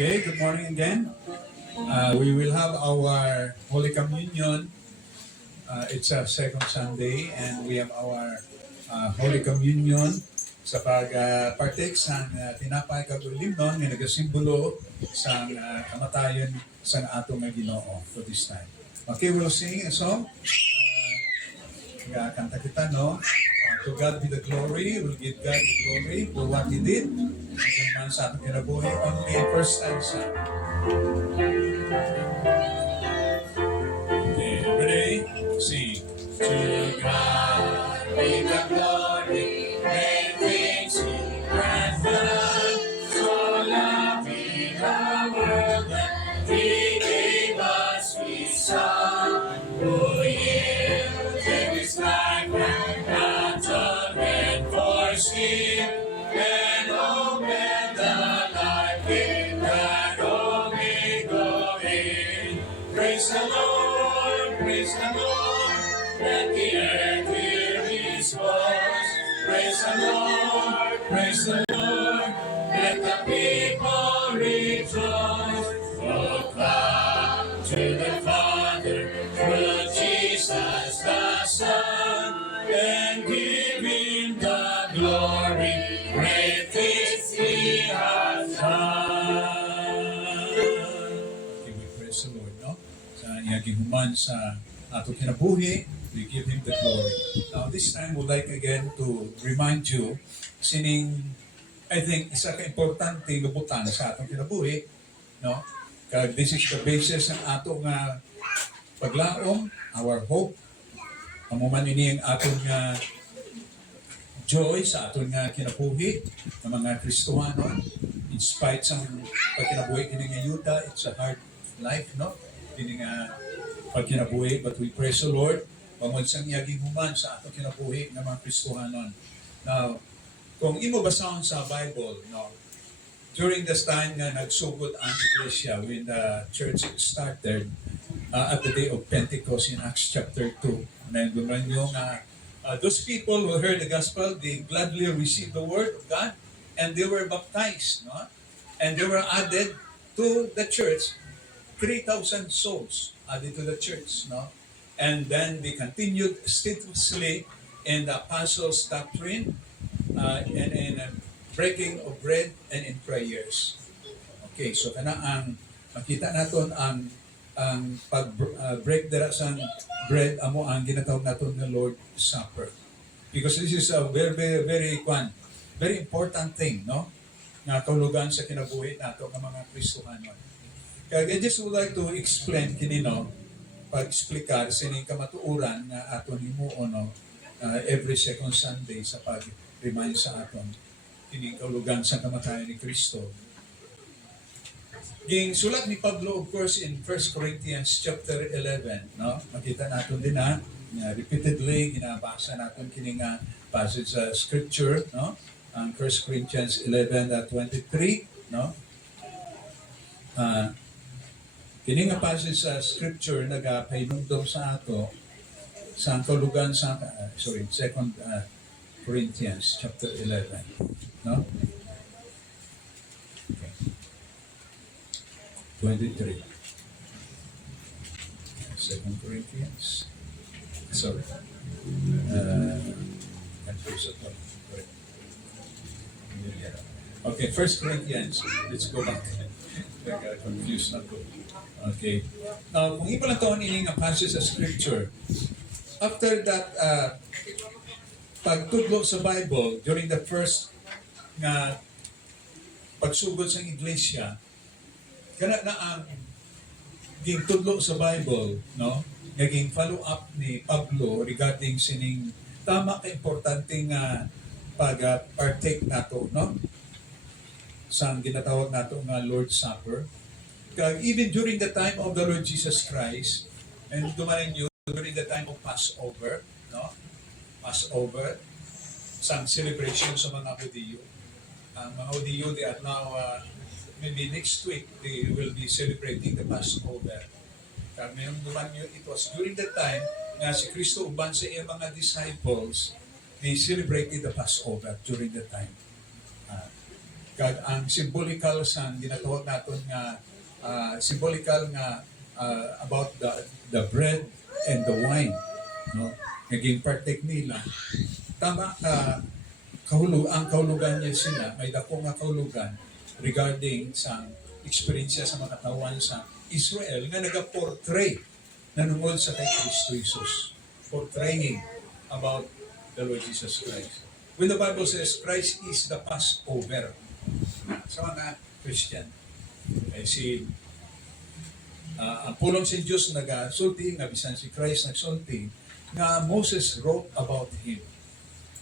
Okay, good morning again. We will have our Holy Communion. It's a second Sunday and we have our Holy Communion sa pag-partake sa tinapay kagulibnon nga nagasimbolo sa kamatayon sa atong nga Ginoo for this time. Okay, we'll sing a song. Kanta kita, no? To God be the glory. We'll give God the glory for what He did. Hanggang man sa ating kinabuhi. Only first stanza. Okay, ready? Sing. To God be the glory. Make things new and fun. So lovely the world that He gave us His Son. Who yielded His life and atonement for sin. And opened the life in that only going. Praise the Lord, praise the Lord. Let the earth hear His voice. Praise the Lord, praise the Lord. Let the people rejoice. Oh, come to the Father through Jesus the Son, and give Him the glory. Great things He has done. Okay, we praise the Lord, no? Sa iyaging human sa ato kinabuhi, we give Him the glory. Now, this time, we'd like again to remind you, sining, I think, isa ka-importante lubutan sa atong kinabuhi, no? Kag this is the basis ng atong paglaom, our hope, amuman ini ang atong joy sa atong kinabuhi ng mga Kristohano. In spite sa pagkinabuhi kini nga yuta, it's a hard life, no? Kini nga pagkinabuhi, but we praise the Lord pangod sang iyaging human sa atong kinabuhi ng mga Kristohanon. Now, kung imo basahon sa Bible, no, during this time na nagsugod ang iglesia when the church started at the day of Pentecost in Acts chapter 2. And yung those people who heard the gospel, they gladly received the word of God and they were baptized, no? And they were added to the church, 3,000 souls added to the church, no? And then they continued steadfastly in the apostles' doctrine and in breaking of bread and in prayers. Okay, so kana ang makita naton ang pag-break dara sa bread amo ang ginatawag naton nga Lord Supper. Because this is a very important thing, no? Nga kahulugan sa kinabuhi nato nga mga Kristohanon. Kaya I just would like to explain kini, no, pag-explikar sining kamatuoran nga aton himuon, no, every second Sunday sa pag-remind sa aton kini kahulugan sa kamatayon ni Kristo. Ging sulat ni Pablo, of course, in 1 Corinthians chapter 11, no? Makita natin din repeatedly ginabasa natin kini nga passage sa scripture, no? Ang 1 Corinthians 11:23, no? Kini nga passage sa scripture nagapahinumdom sa ato sa kahulugan sa 2 Corinthians chapter 11, no? Okay. 23. 2 Corinthians. Sorry. Okay, 1 Corinthians. Let's go back. Confused na ko. Okay. Now, kung iba lang ito ini nga passage sa scripture, after that, pagtudlo sa Bible, during the first nga pagsugod sa iglesia, kana na ang gintudlo sa Bible, no? Naging follow-up ni Pablo regarding sining tama ka importante nga pag-partake nato, no? Sa ginatawag nato nga Lord's Supper. Kag even during the time of the Lord Jesus Christ, and dumanin nyo, during the time of Passover, no? Passover, sa celebration sa mga Hudiyo. Ang mga Hudiyo, they are now maybe next week, they will be celebrating the Passover. Kaya mayroong duman nyo, it was during the time na si Kristo uban sa iyang mga disciples, they celebrated the Passover during the time. Kag ang symbolical sang ginatawag naton nga symbolical nga about the bread and the wine, no? Naging partake nila. Tama ka ang kahulugan niya sila, may dako nga kahulugan regarding sa eksperyensya sa mga katawan sa Israel nga nag-portray nanungod sa kay Kristo Jesus. Portraying about the Lord Jesus Christ. When the Bible says Christ is the Passover sa mga Christian, ay ang pulong si Diyos nag-sulti, nga bisan si Christ nagsulti, nga Moses wrote about Him.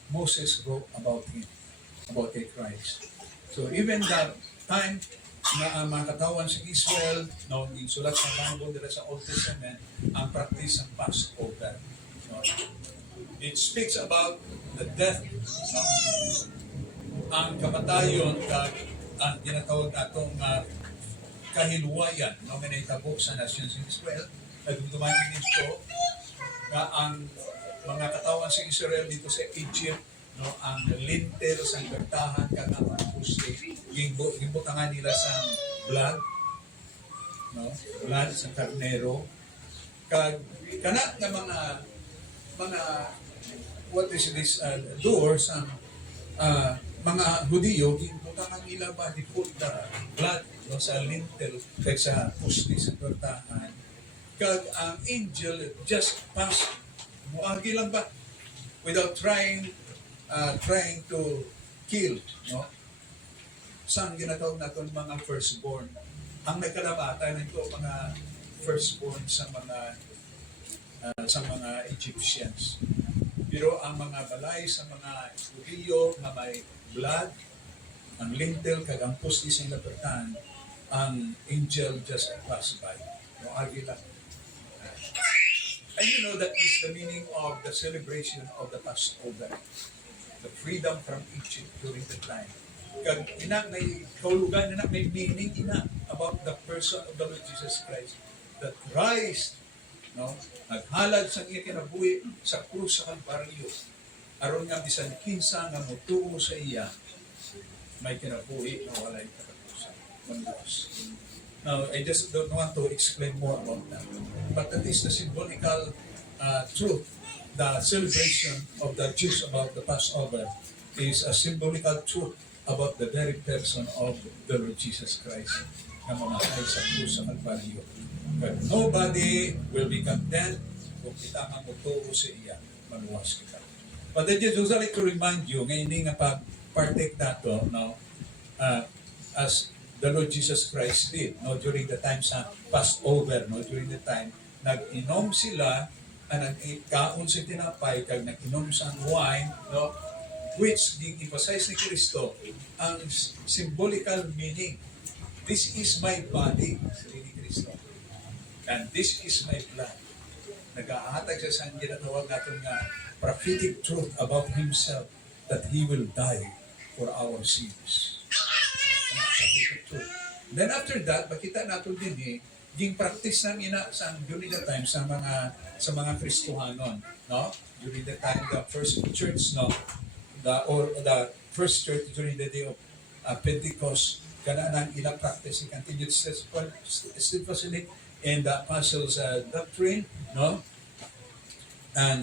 Moses wrote about Him, about kay Christ. So even that time na ang mga katawan sa Israel, no, sulat sa Bible dito sa Old Testament, ang practice ng Passover. No? It speaks about the death, no? Ang kamatayon, ang ginatawag natong kahilwayan, no, may naitabok sa nations in Israel, nagdudumanin nito na ang mga katawan sa Israel dito sa Egypt, no, ang lintel sa bertahan kag ang puste gimbutangan nila sa blood, no, blood sa karnero kag kana nga mga what is this doors ang mga Hudiyo gimbutangan nila ba di put the blood, no, sa lintel kag sa puste sa bertahan kag ang angel just pass muagi lang ba without trying to kill, no? Sang ginatawag naton mga firstborn. Ang may kalabatan nito mga firstborn sa mga Egyptians. Pero ang mga balay sa mga Hudiyo na may blood, ang lintel kag ang pusti sa lapatan, ang angel just passed by. Muagi lang. And you know, that is the meaning of the celebration of the Passover. The freedom from Egypt during the time. Kag ina may kahulugan na may meaning ina about the person of the Lord Jesus Christ. That Christ, no, naghalad sa iya kinabuhi sa krus sa Kalbaryo. Aron nga bisan kinsa nga motuo sa iya, may kinabuhi na walay katapusan. Now, I just don't want to explain more about that. But that is the symbolical truth. The celebration of the Jews about the Passover is a symbolical truth about the very person of the Lord Jesus Christ na mamatay sa krus sa Kalbaryo. But nobody will be content kung kita mamutuo sa iya, maluwas kita. But I just like to remind you, ngayon nga pag-partake nato, no, as the Lord Jesus Christ did, no, during the time sa Passover, no, during the time nag-inom sila, nag-kaon sa tinapay, kag nag-inom sa wine, no, which emphasize ni Kristo ang symbolical meaning. This is my body, sabi ni Kristo. And this is my blood. Nag-ahatag siya sa ginatawag natin nga prophetic truth about Himself that He will die for our sins. Then after that, makita natin din yung practice namin sa during the time sa mga Kristohanon, no? During the time the first church, no, the first church during the day of Pentecost, kana nang ilang practice continued steadfastly in the apostles' doctrine, no, and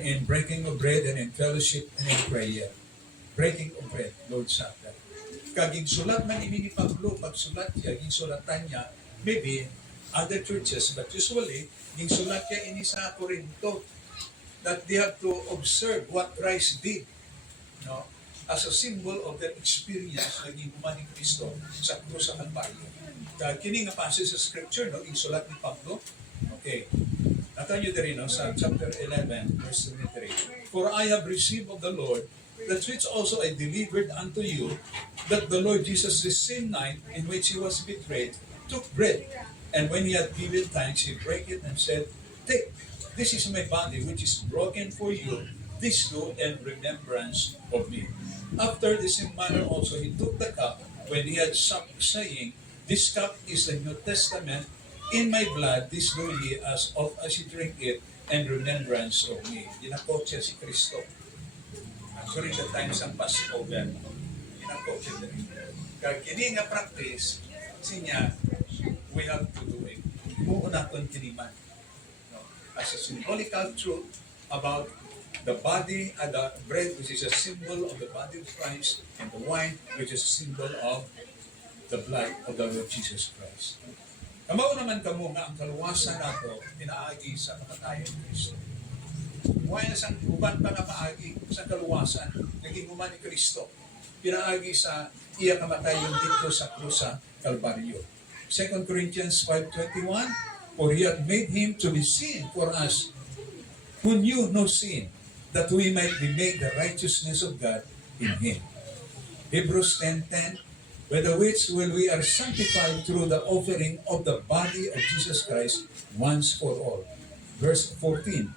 in breaking of bread and in fellowship and in prayer. Breaking of bread, Lord's Supper. Kaging sulat man ini ni Pablo, pagsulat niya, ging sulatan niya, maybe other churches, but usually, ging sulat niya ini sa Corinto, that they have to observe what Christ did, no, as a symbol of their experience naging human ni Kristo sa krus sa Kalbaryo. Kini nga passage sa scripture, no, ging sulat ni Pablo, okay. Nato nyo din, no, sa chapter 11, verse 23. For I have received of the Lord that which also I delivered unto you, that the Lord Jesus, the same night in which He was betrayed, took bread, and when He had given thanks, He brake it and said, Take, this is my body, which is broken for you. This do in remembrance of me. After the same manner also He took the cup, when He had supped, saying, This cup is the New Testament in my blood. This do ye as oft as ye drink it in remembrance of me. Dinakot siya si Kristo during the times ng Passover. ako kini. Kag kini nga practice sinya we have to do it. Buo naton kini man. No? As a symbolical truth about the body and the bread, which is a symbol of the body of Christ, and the wine, which is a symbol of the blood of the Lord Jesus Christ. Kamaw naman kamo nga ang kaluwasan nato pinaagi sa kamatayon ni Kristo. Why na sang uban pa nga paagi sa kaluwasan naging human ni Kristo. Pinaagi sa iya kamatayon dito sa krus sa Kalbaryo. 2 Corinthians 5:21, for he hath made him to be sin for us who knew no sin, that we might be made the righteousness of God in him. Hebrews 10:10, by the which will we are sanctified through the offering of the body of Jesus Christ once for all. Verse 14,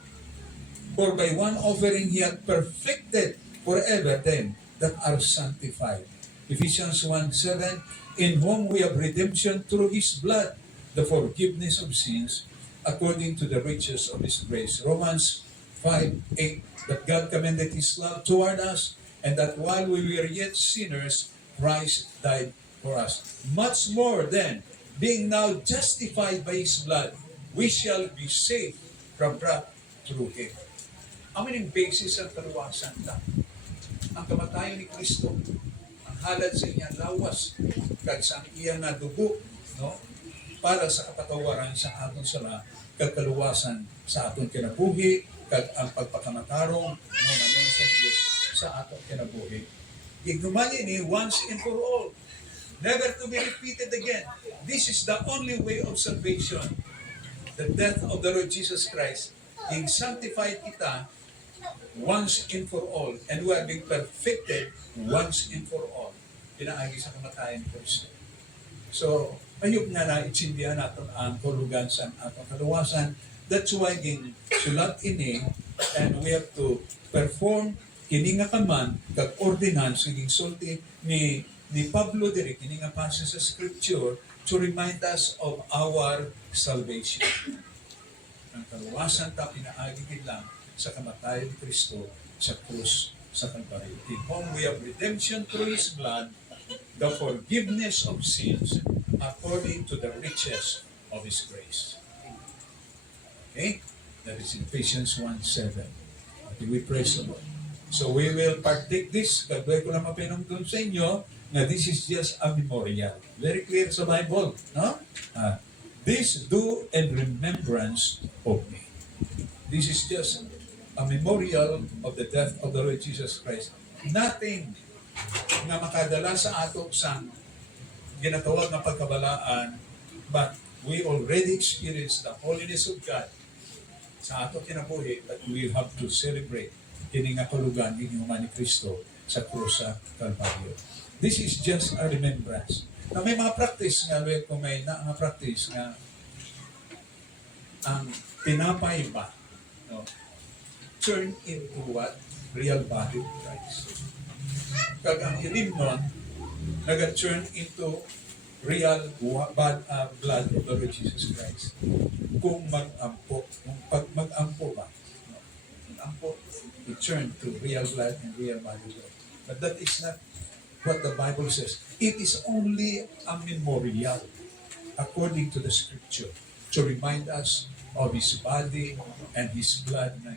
for by one offering he hath perfected forever them that are sanctified. Ephesians 1:7, in whom we have redemption through his blood, the forgiveness of sins, according to the riches of his grace. Romans 5:8, that God commended his love toward us, and that while we were yet sinners, Christ died for us. Much more then, being now justified by his blood, we shall be saved from wrath through him. Amin ang basis ang kaluwasan na. Ang kamatayon ni Kristo, ang halad sa iyang lawas, kag sa iyang nga dugo, no? Para sa kapatawaran sa aton sala, kag kaluwasan sa aton kinabuhi, kag ang pagpakamatarong, no, nanon sa Diyos sa aton kinabuhi. Ignumanin ni once and for all, never to be repeated again. This is the only way of salvation. The death of the Lord Jesus Christ, He sanctified kita once and for all, and we are being perfected once and for all. Pinaagi sa kamatayan ni Kristo. So, ayok nga na itsindihan natin ang tulugan sa atong kaluwasan. That's why ging sulat ini, and we have to perform kini nga kaman kag ordinance ging sulti ni Pablo diri kini nga passage sa scripture to remind us of our salvation. Ang kaluwasan ta pinaagi lang sa kamatayon ni Kristo sa krus sa Kalbaryo. In whom we have redemption through His blood, the forgiveness of sins according to the riches of His grace. Okay? That is in Ephesians 1:7. Okay, we praise the Lord. So we will partake this. Kagawin ko lang mapinungtun sa inyo na this is just a memorial. Very clear sa Bible. No? This do in remembrance of me. This is just a memorial of the death of the Lord Jesus Christ. Nothing na makadala sa ato sa ginatawag na pagkabalaan, but we already experienced the holiness of God sa ato kinabuhi, that we have to celebrate kini nga kulugan ni human ni Kristo sa krus sa Kalbaryo. This is just a remembrance. Na may mga practice nga, kung may na nga practice nga ang tinapay ba, no, turn into what? Real body of Christ. Kag ang ilim nun, nag-turn into real blood of the Lord Jesus Christ. Kung mag-ampo, pag mag-ampo ba? No, mag-ampo, it turn to real blood and real body of God. But that is not what the Bible says. It is only a memorial according to the scripture to remind us of His body and His blood na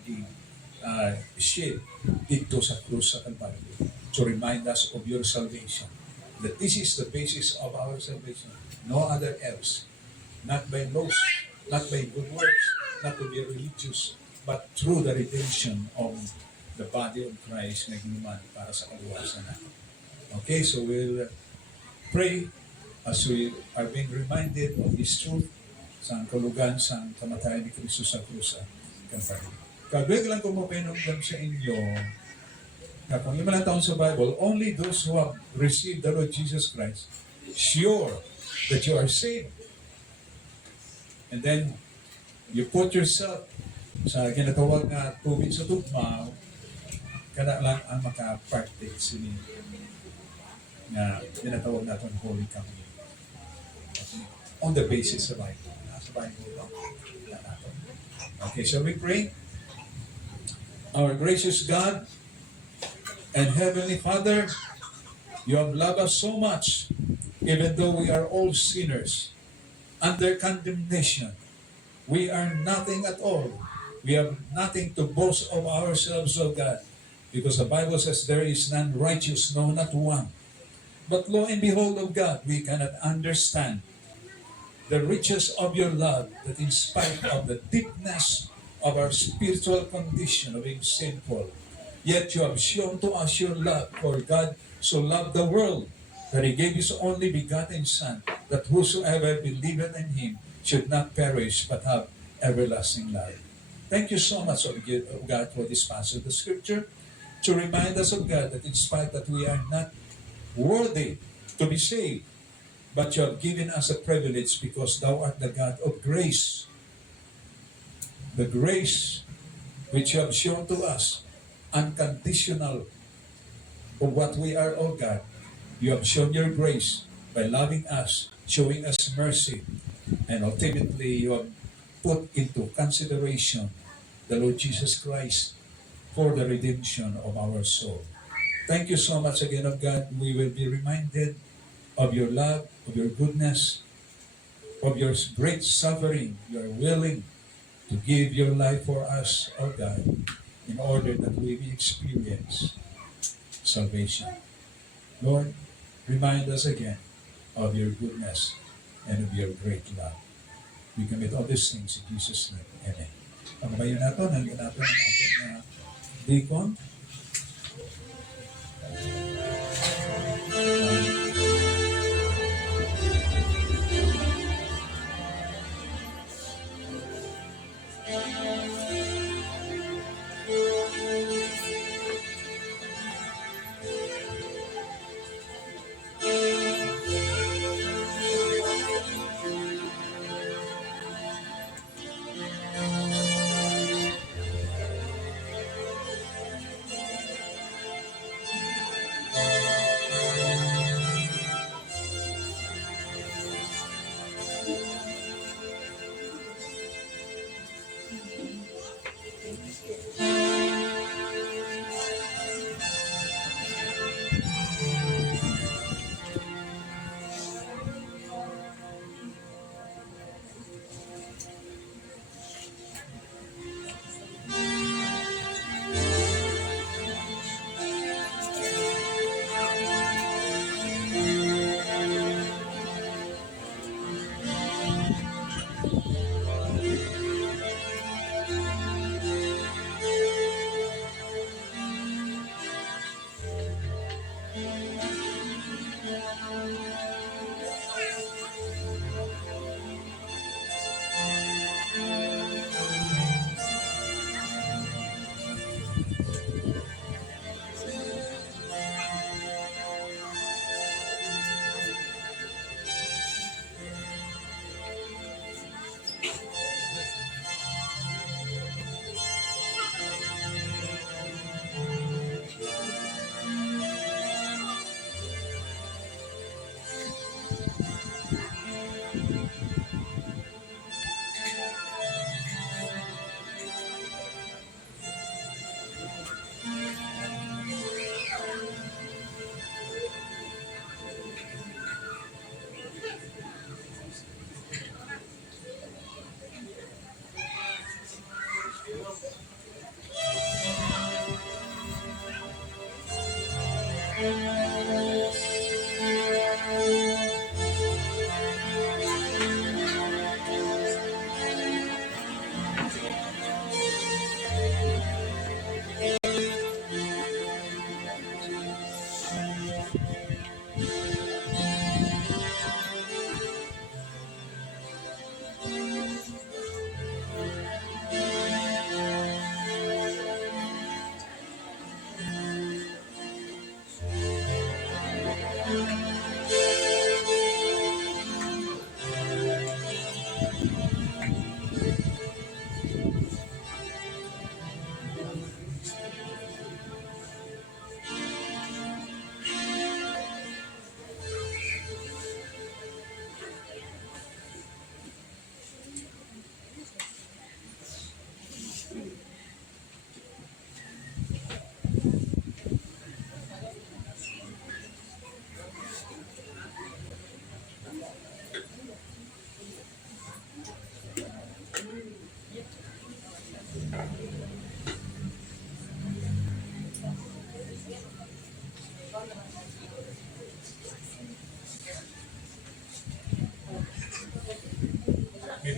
shed dito sa krus sa Kalbaryo, to remind us of your salvation. That this is the basis of our salvation. No other else. Not by laws, not by good works, not to be religious, but through the redemption of the body of Christ na ginuman para sa kaluwasan natin. Okay, so we'll pray as we are being reminded of this truth sa kulugan sa kamatayan ni Kristo sa krus sa Kalbaryo. Kagwag lang kung mapinunggan sa inyo na kung yung mga taon sa Bible, only those who have received the Lord Jesus Christ, sure that you are saved. And then, you put yourself sa ginatawag na tubig sa tugma, kada lang ang makapartake sini na ginatawag natin Holy Communion. On the basis of Bible. Nasa Bible lang. Okay, shall we pray? Our gracious God and Heavenly Father, You have loved us so much, even though we are all sinners, under condemnation. We are nothing at all. We have nothing to boast of ourselves, O God, because the Bible says there is none righteous, no, not one. But lo and behold, O God, we cannot understand the riches of your love, that in spite of the deepness of our spiritual condition of being sinful, yet you have shown to us your love. For God so loved the world that he gave his only begotten Son, that whosoever believeth in him should not perish but have everlasting life. Thank you so much, O God, for this passage of the Scripture, to remind us of God that in spite that we are not worthy to be saved, but you have given us a privilege because thou art the God of grace. The grace which you have shown to us, unconditional of what we are, O God. You have shown your grace by loving us, showing us mercy, and ultimately you have put into consideration the Lord Jesus Christ for the redemption of our soul. Thank you so much again, of God. We will be reminded of your love, of your goodness, of your great suffering. You are willing to give your life for us, O God, in order that we may experience salvation. Lord, remind us again of your goodness and of your great love. We commit all these things in Jesus' name. Amen. Pagbayo natin, hanggang natin ang ating deacon.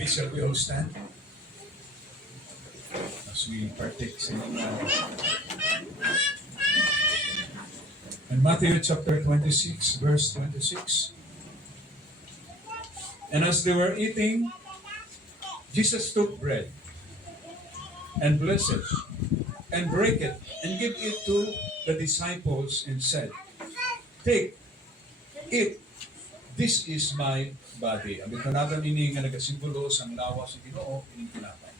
shall we all stand as we partake sa in Matthew chapter 26, verse 26. And as they were eating, Jesus took bread and blessed it and break it and give it to the disciples and said, "Take, eat, this is my body." Ang itanadang ini nga nagasimbolo sa lawas sa Ginoo ining tinapay.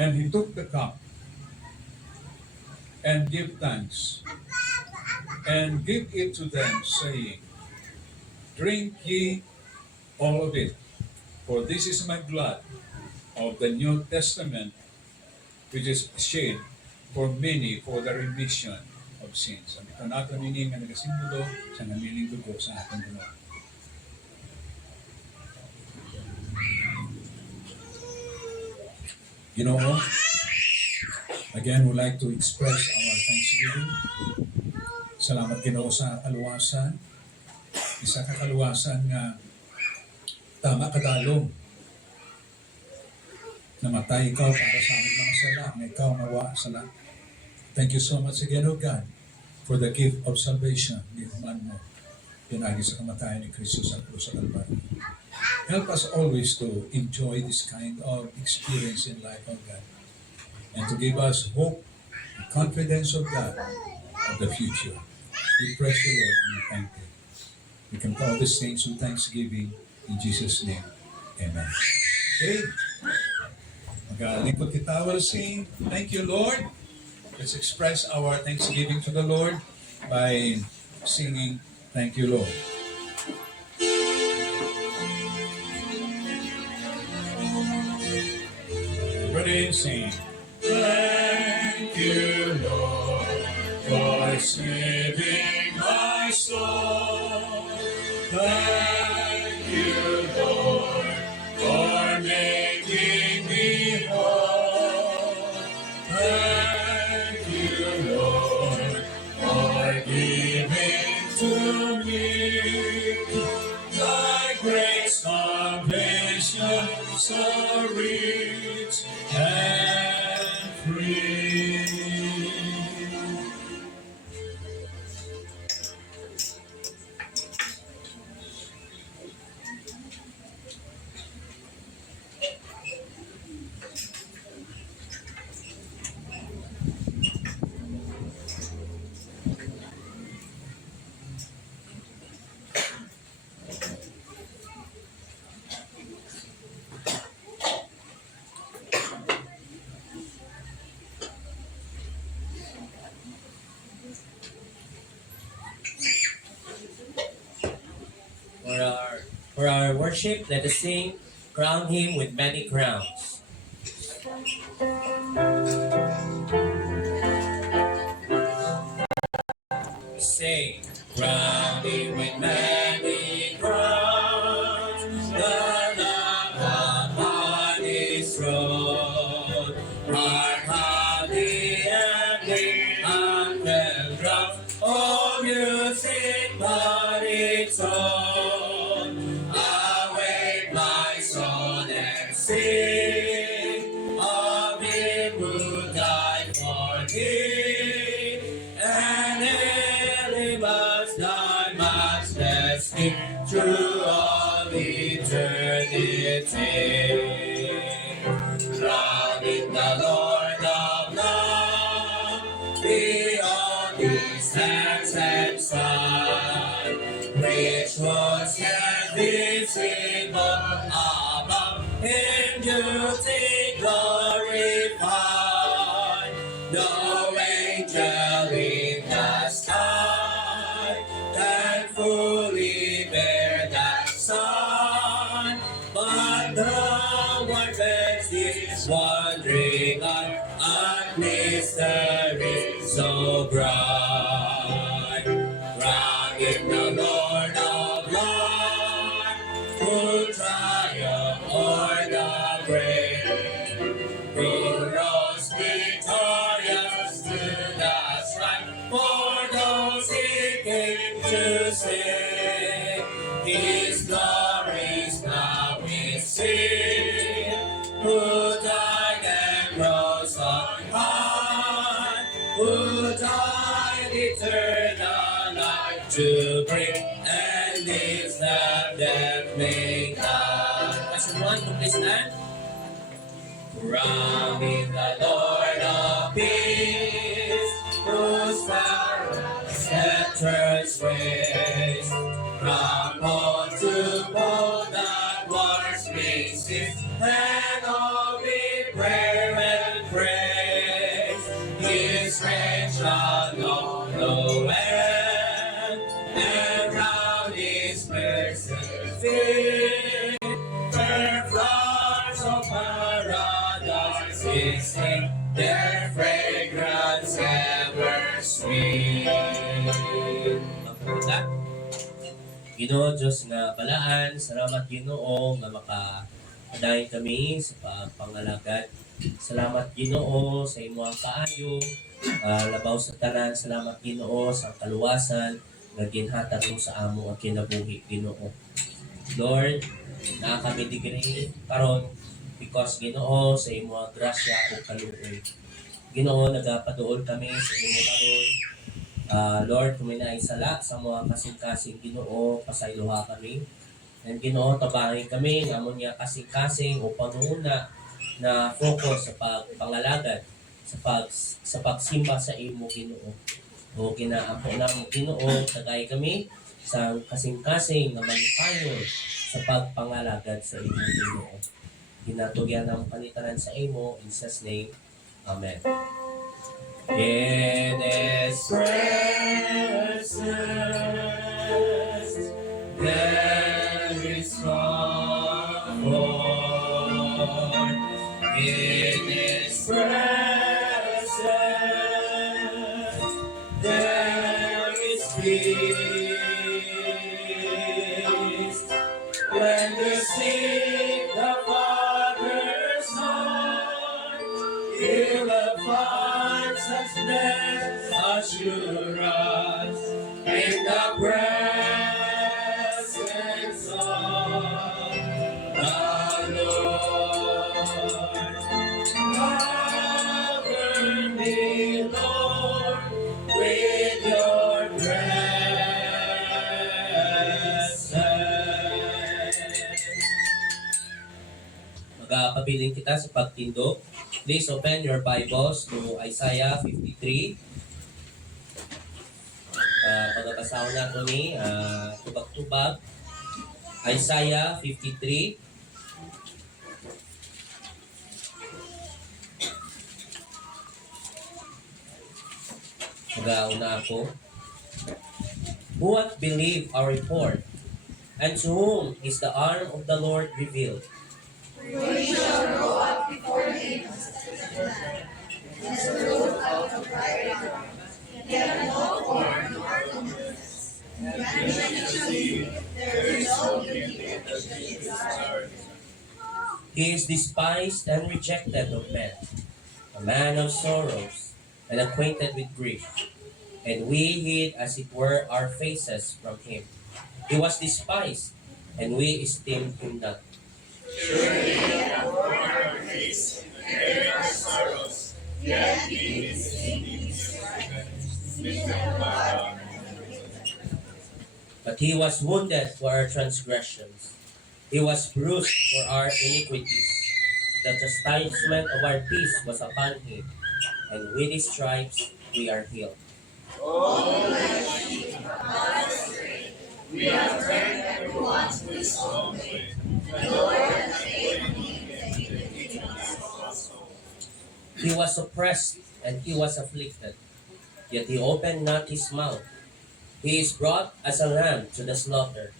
And he took the cup and gave thanks and gave it to them, saying, "Drink ye all of it, for this is my blood of the New Testament, which is shed for many for the remission of sins." Ang ito natin ini nga nagasimbolo sa namiling dugo sa ating Ginoo. Ginoo, again, we'd like to express our thanksgiving. Salamat Ginoo sa kaluwasan. Isa ka kaluwasan nga tama kadalong. Namatay ikaw para sa aming mga sala, na ikaw nawa sala. Thank you so much again, O God, for the gift of salvation. Gihuman mo. Pinagi sa kamatayan ni Kristo sa krus sa Kalbaryo. Help us always to enjoy this kind of experience in life, O God, and to give us hope and confidence of God of the future. We praise the Lord and we thank you. We can call these things with thanksgiving in Jesus' name. Amen. Okay. Mag-alingkod kita, will sing, "Thank you, Lord." Let's express our thanksgiving to the Lord by singing, "Thank you, Lord." Everybody sing. "Thank you, Lord, for saving my soul. Thank you, Lord, for making me whole. Thank you, Lord, for giving to me thy great salvation so rich and free." For our worship, let us sing, "Crown Him with Many Crowns." Sing, "Crown Him with many crowns, the Lamb upon His throne. Hark how the empty and well drums, all music but its own. Awake my soul and sing of Him who died for thee, and He must die matchless King through all eternity. Crowning the Lord of love, beyond His hands and side, which was yet visible above, in beauty glorified. No angel in the sky can fully bear that sign, but the one bears this wandering eye and mystery so bright. Round in the Lord of life, who who died and rose on high, who died eternal life to bring, and lives that death may die. Question 1, to please stand. Crowned in the Lord of peace, whose power scepters raised, from pole to pole that wars may cease, and all be prayer and praise. His reign shall know no end, and round his mercy feet, fair flowers of paradise sing, their fragrance ever sweet. Magpunta. Ginoo Diyos nga balaan, salamat Ginoo nga makadayon kami sa pangalagad. Salamat Ginoo sa imong kaayo, labaw sa tanan. Salamat Ginoo sa kaluwasan nga ginhatag mo sa amo ang kinabuhi Ginoo. Lord, naa kami digri karon because Ginoo sa imong grasya o kaluoy. Ginoo, nagapaduol kami sa imong karon. Lord, kung may naisala sa mga kasing-kasing Ginoo, pasayloha kami. And Ginoo, tabahin kami ng amon niya kasing-kasing o panguna na focus sa pagpangalagad, sa pagsimba sa imo Ginoo. O kinaampo na mo Ginoo, tagay kami sa kasing-kasing na manipayon sa pagpangalagad sa imo Ginoo. Ginatugyan ng panitanan sa imo, in Jesus' name, Amen. In His presence, there is comfort. In His presence, there is peace. When we sing the Father's song, He will find such blessed assurance in the presence of the Lord. Cover me, Lord, with your presence. Magpabiling kita sa pagtindog. Please open your Bibles to Isaiah 53. Pagkabasahon na ito ni tubag-tubag. Isaiah 53. Mag-auna ako. Who hath believed our report? And to whom is the arm of the Lord revealed? We shall go up before him as a root out of dry ground, yet no corn nor locust. And when he shall see, there is no beauty in his eyes. He is despised and rejected of men, a man of sorrows, and acquainted with grief. And we hid as it were our faces from him. He was despised, and we esteemed him not. Surely he hath borne our griefs and bare our sorrows, yet he is smitten by God. But he was wounded for our transgressions. He was bruised for our iniquities. The chastisement of our peace was upon him, and with his stripes we are healed. All like sheep have gone astray. We have turned everyone to his own way. The Lord hath made him and given us also. He was oppressed and he was afflicted, yet he opened not his mouth. He is brought as a lamb to the slaughter,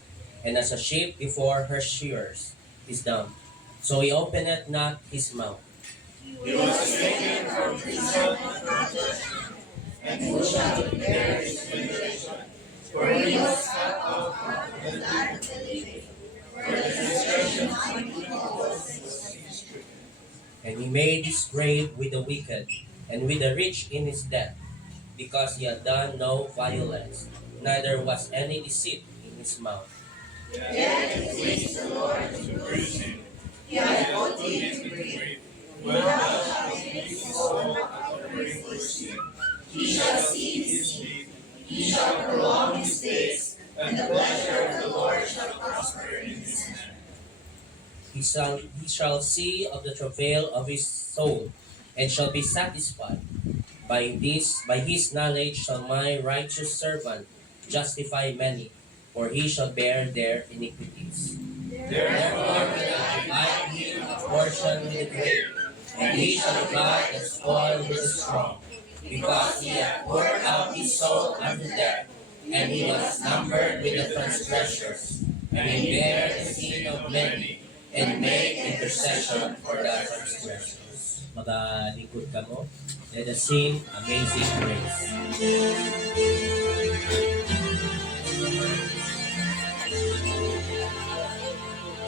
and as a sheep before her shearers is dumb. So he openeth not his mouth. He was taken from prison and from judgment, and who shall bear his generation? For he was cut off out of the land of the living. For the transgression of my people was his. And he made his grave with the wicked, and with the rich in his death, because he had done no violence, neither was any deceit in his mouth. Yet it pleased the Lord to bruise him. He hath put him to grief. When thou shalt make his soul after sleep, he shall see his sleep, he shall prolong his days, and the pleasure of the Lord shall prosper in his hand. He shall see of the travail of his soul, and shall be satisfied. By his knowledge shall my righteous servant justify many, for he shall bear their iniquities. Therefore will I divide him a portion with the great, and he shall divide the spoil with the strong, because he hath poured out his soul unto death, and he was numbered with the transgressors, and he bare the sin of many, and made intercession for the transgressors. Magalingkod ka mo. Let us sing Amazing Grace.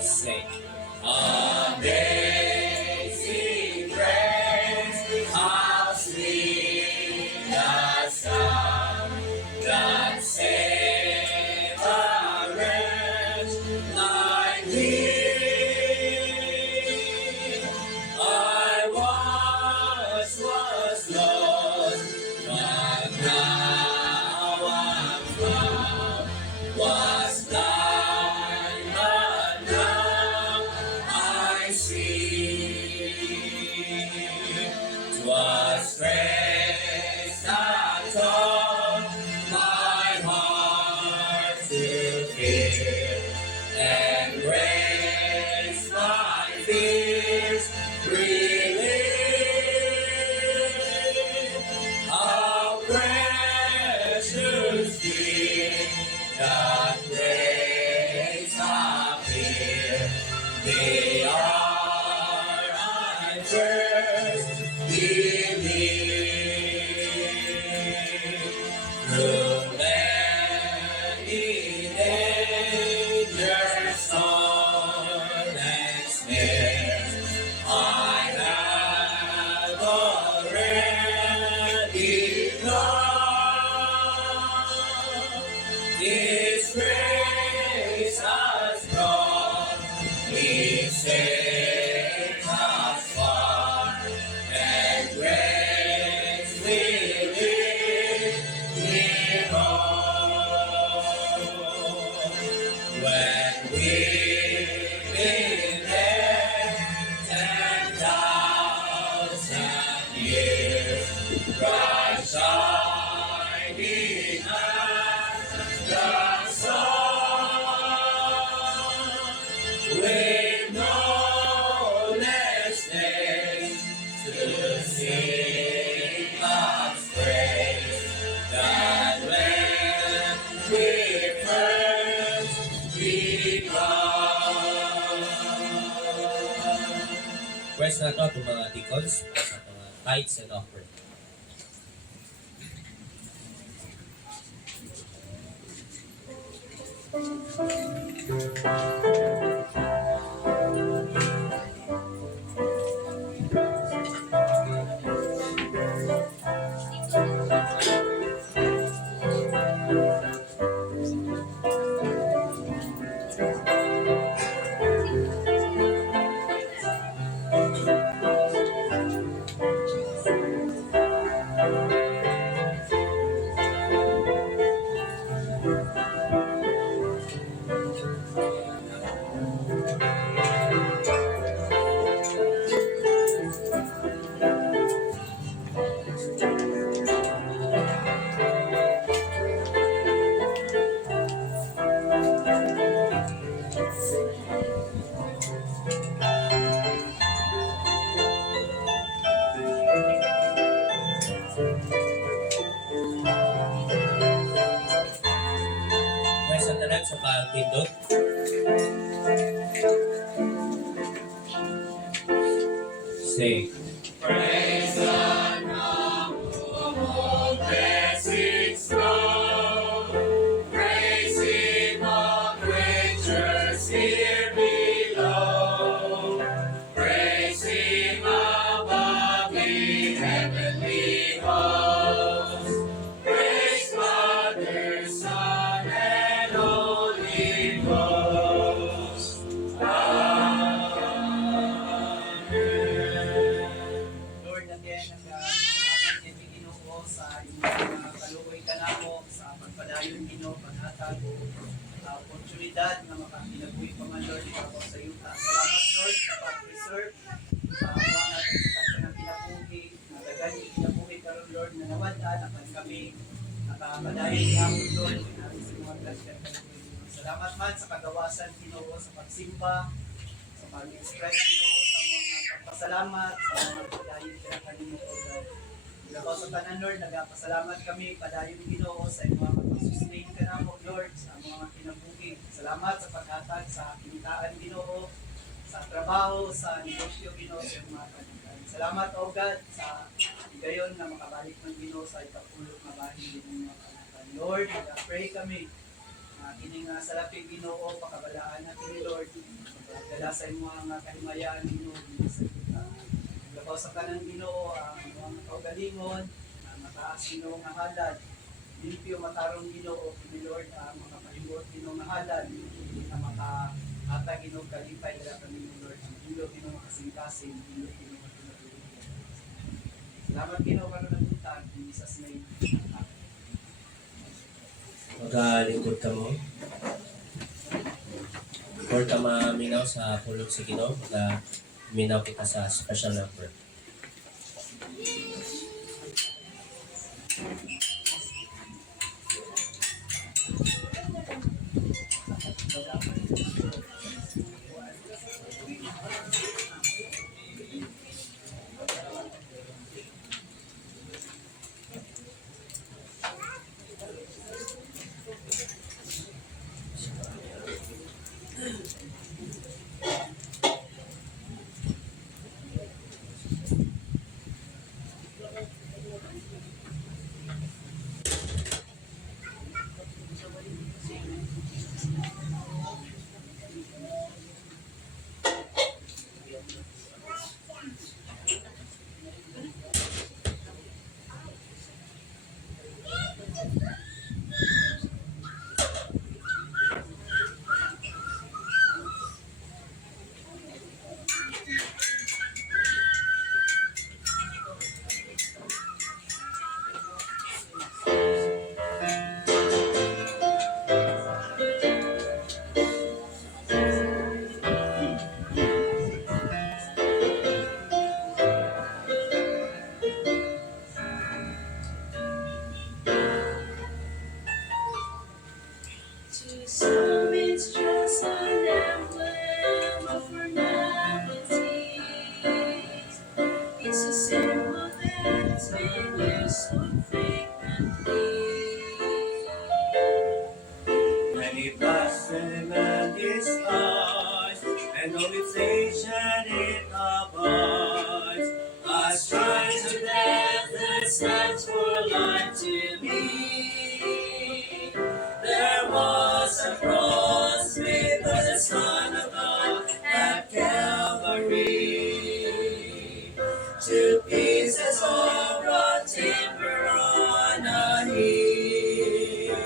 Sing. Amazing grace, how sweet the sound that saved a wretch like me. I once was lost, but now I'm found. Was blind, but now I see. 'Twas grace that taught my heart to fear, and grace my fears relieved. How precious did that grace appear, the hour I first believed. Through many dangers, storm and snares, I have already known. His grace has brought me safe thus far, and grace will lead me home. When we've been there 10,000 years, bright shining as the sun, with no less days to sing God's praise than when we first begun. Press na to itong mga deacons sa mga tithes and offering. Press na tanan sa pagpindot. Say. Praise the Lamb of blessings flow. Praise Him, all creatures here below. Praise Him above the heavenly hosts. Praise Father, Son, and Holy Ghost. Amen. Padayon niya ako, Lord, namin sa mga blessed. Salamat man sa kagawasan, Ginoo, sa pagsimba, sa pag-express, Ginoo, sa mga pagpasalamat, sa mga padayon kaya kanino, Lord. Ilabaw sa tanan, Lord, nagpasalamat kami, padayon, Ginoo, sa mga pag-sustain ka na mo, Lord, sa mga kinabuhi. Salamat sa paghatag sa kinitaan, Ginoo, sa trabaho, sa negosyo, Ginoo, sa mga kanitan. Salamat, O God, sa gayon na makabalik ng Ginoo sa ikapulot na bahin din ng mga kanitan. Lord, nag-pray kami, kining salapi, Ginoo, pakabalaan natin ni Lord, dala sa mga kahimayan, Ginoo, sa kita. Labaw sa kanang, Ginoo, ang mga kaugalingon, mataas, Ginoo, nga halad, limpyo matarong, Ginoo, kini Lord, mga pahimbot, Ginoo, nga halad, na makahatag, Ginoo, kalipay, dala kami ni Lord, ang Ginoo, Ginoo, makasing-kasing, Ginoo, Ginoo, salamat, Ginoo, karon ng buntag, in Jesus' name. Magalingkod ka mo. Or ka maminaw sa pulot sa Ginoo, minaw kita sa special number. To some it's just an emblem of formality. It's a symbol that's been used so frequently. Many blaspheme and despise, and all its ancient it abides. As Christ to death that stands for life to be. There was a cross made by the Son of God at Calvary. 2 pieces of raw timber on a hill.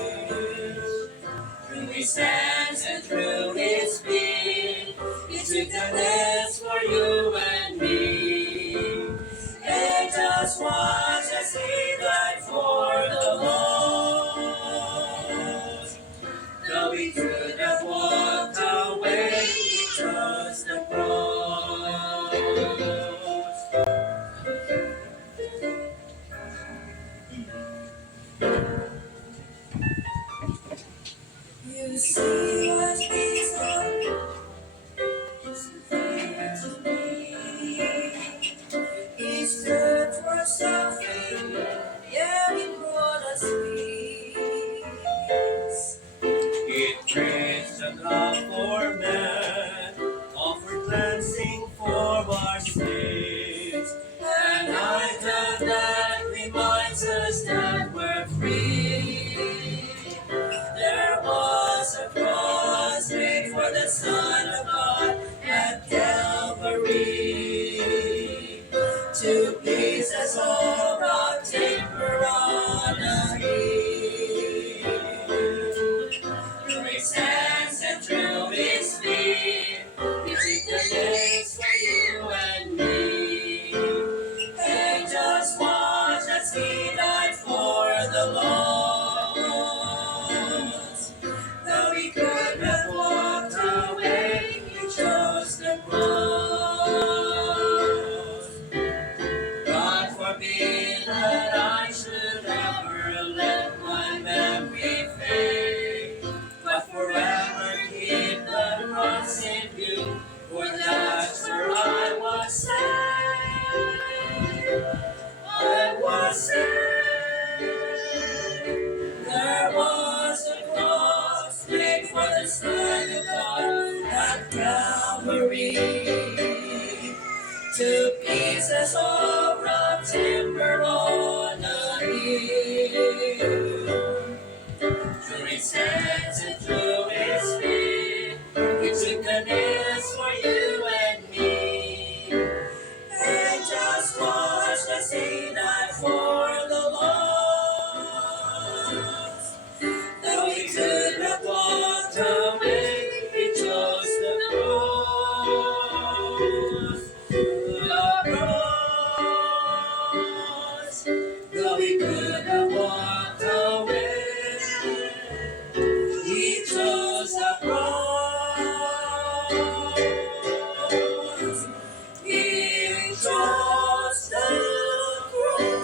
Through his hands and through his feet, he took the death for you and me. And just watch as he died for the lost. Though he could have walked away, he chose the cross. You see what he's done, it's clear to me. He stood for suffering, yeah, he brought us peace. It preached the love for man, offered cleansing for our sins, And I thought that reminds us that we're free. There was a cross made for the Son of God at Calvary. 2 pieces of raw timber on a hill. Through his hands and through his feet, he took the nails for you and me. And just watch as he died for the lost. Though he could have walked away, he chose the cross. God forbid that I should ever let my pieces of rock timber on a hill. Through his hands and through his feet, he took the nails for you and me. And just watch the sea that for the lost. Though he could not walk away, he chose the cross. The cross. Though he could not walk away, he chose the cross. He chose the cross.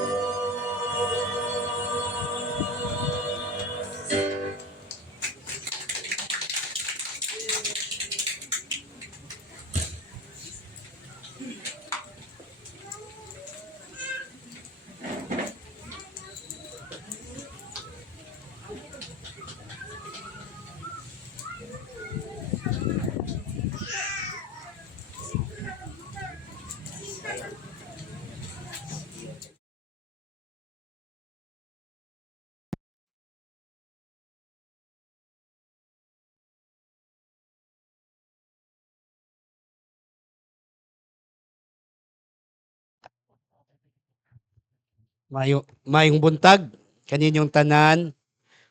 Mayong buntag kaninyong tanan.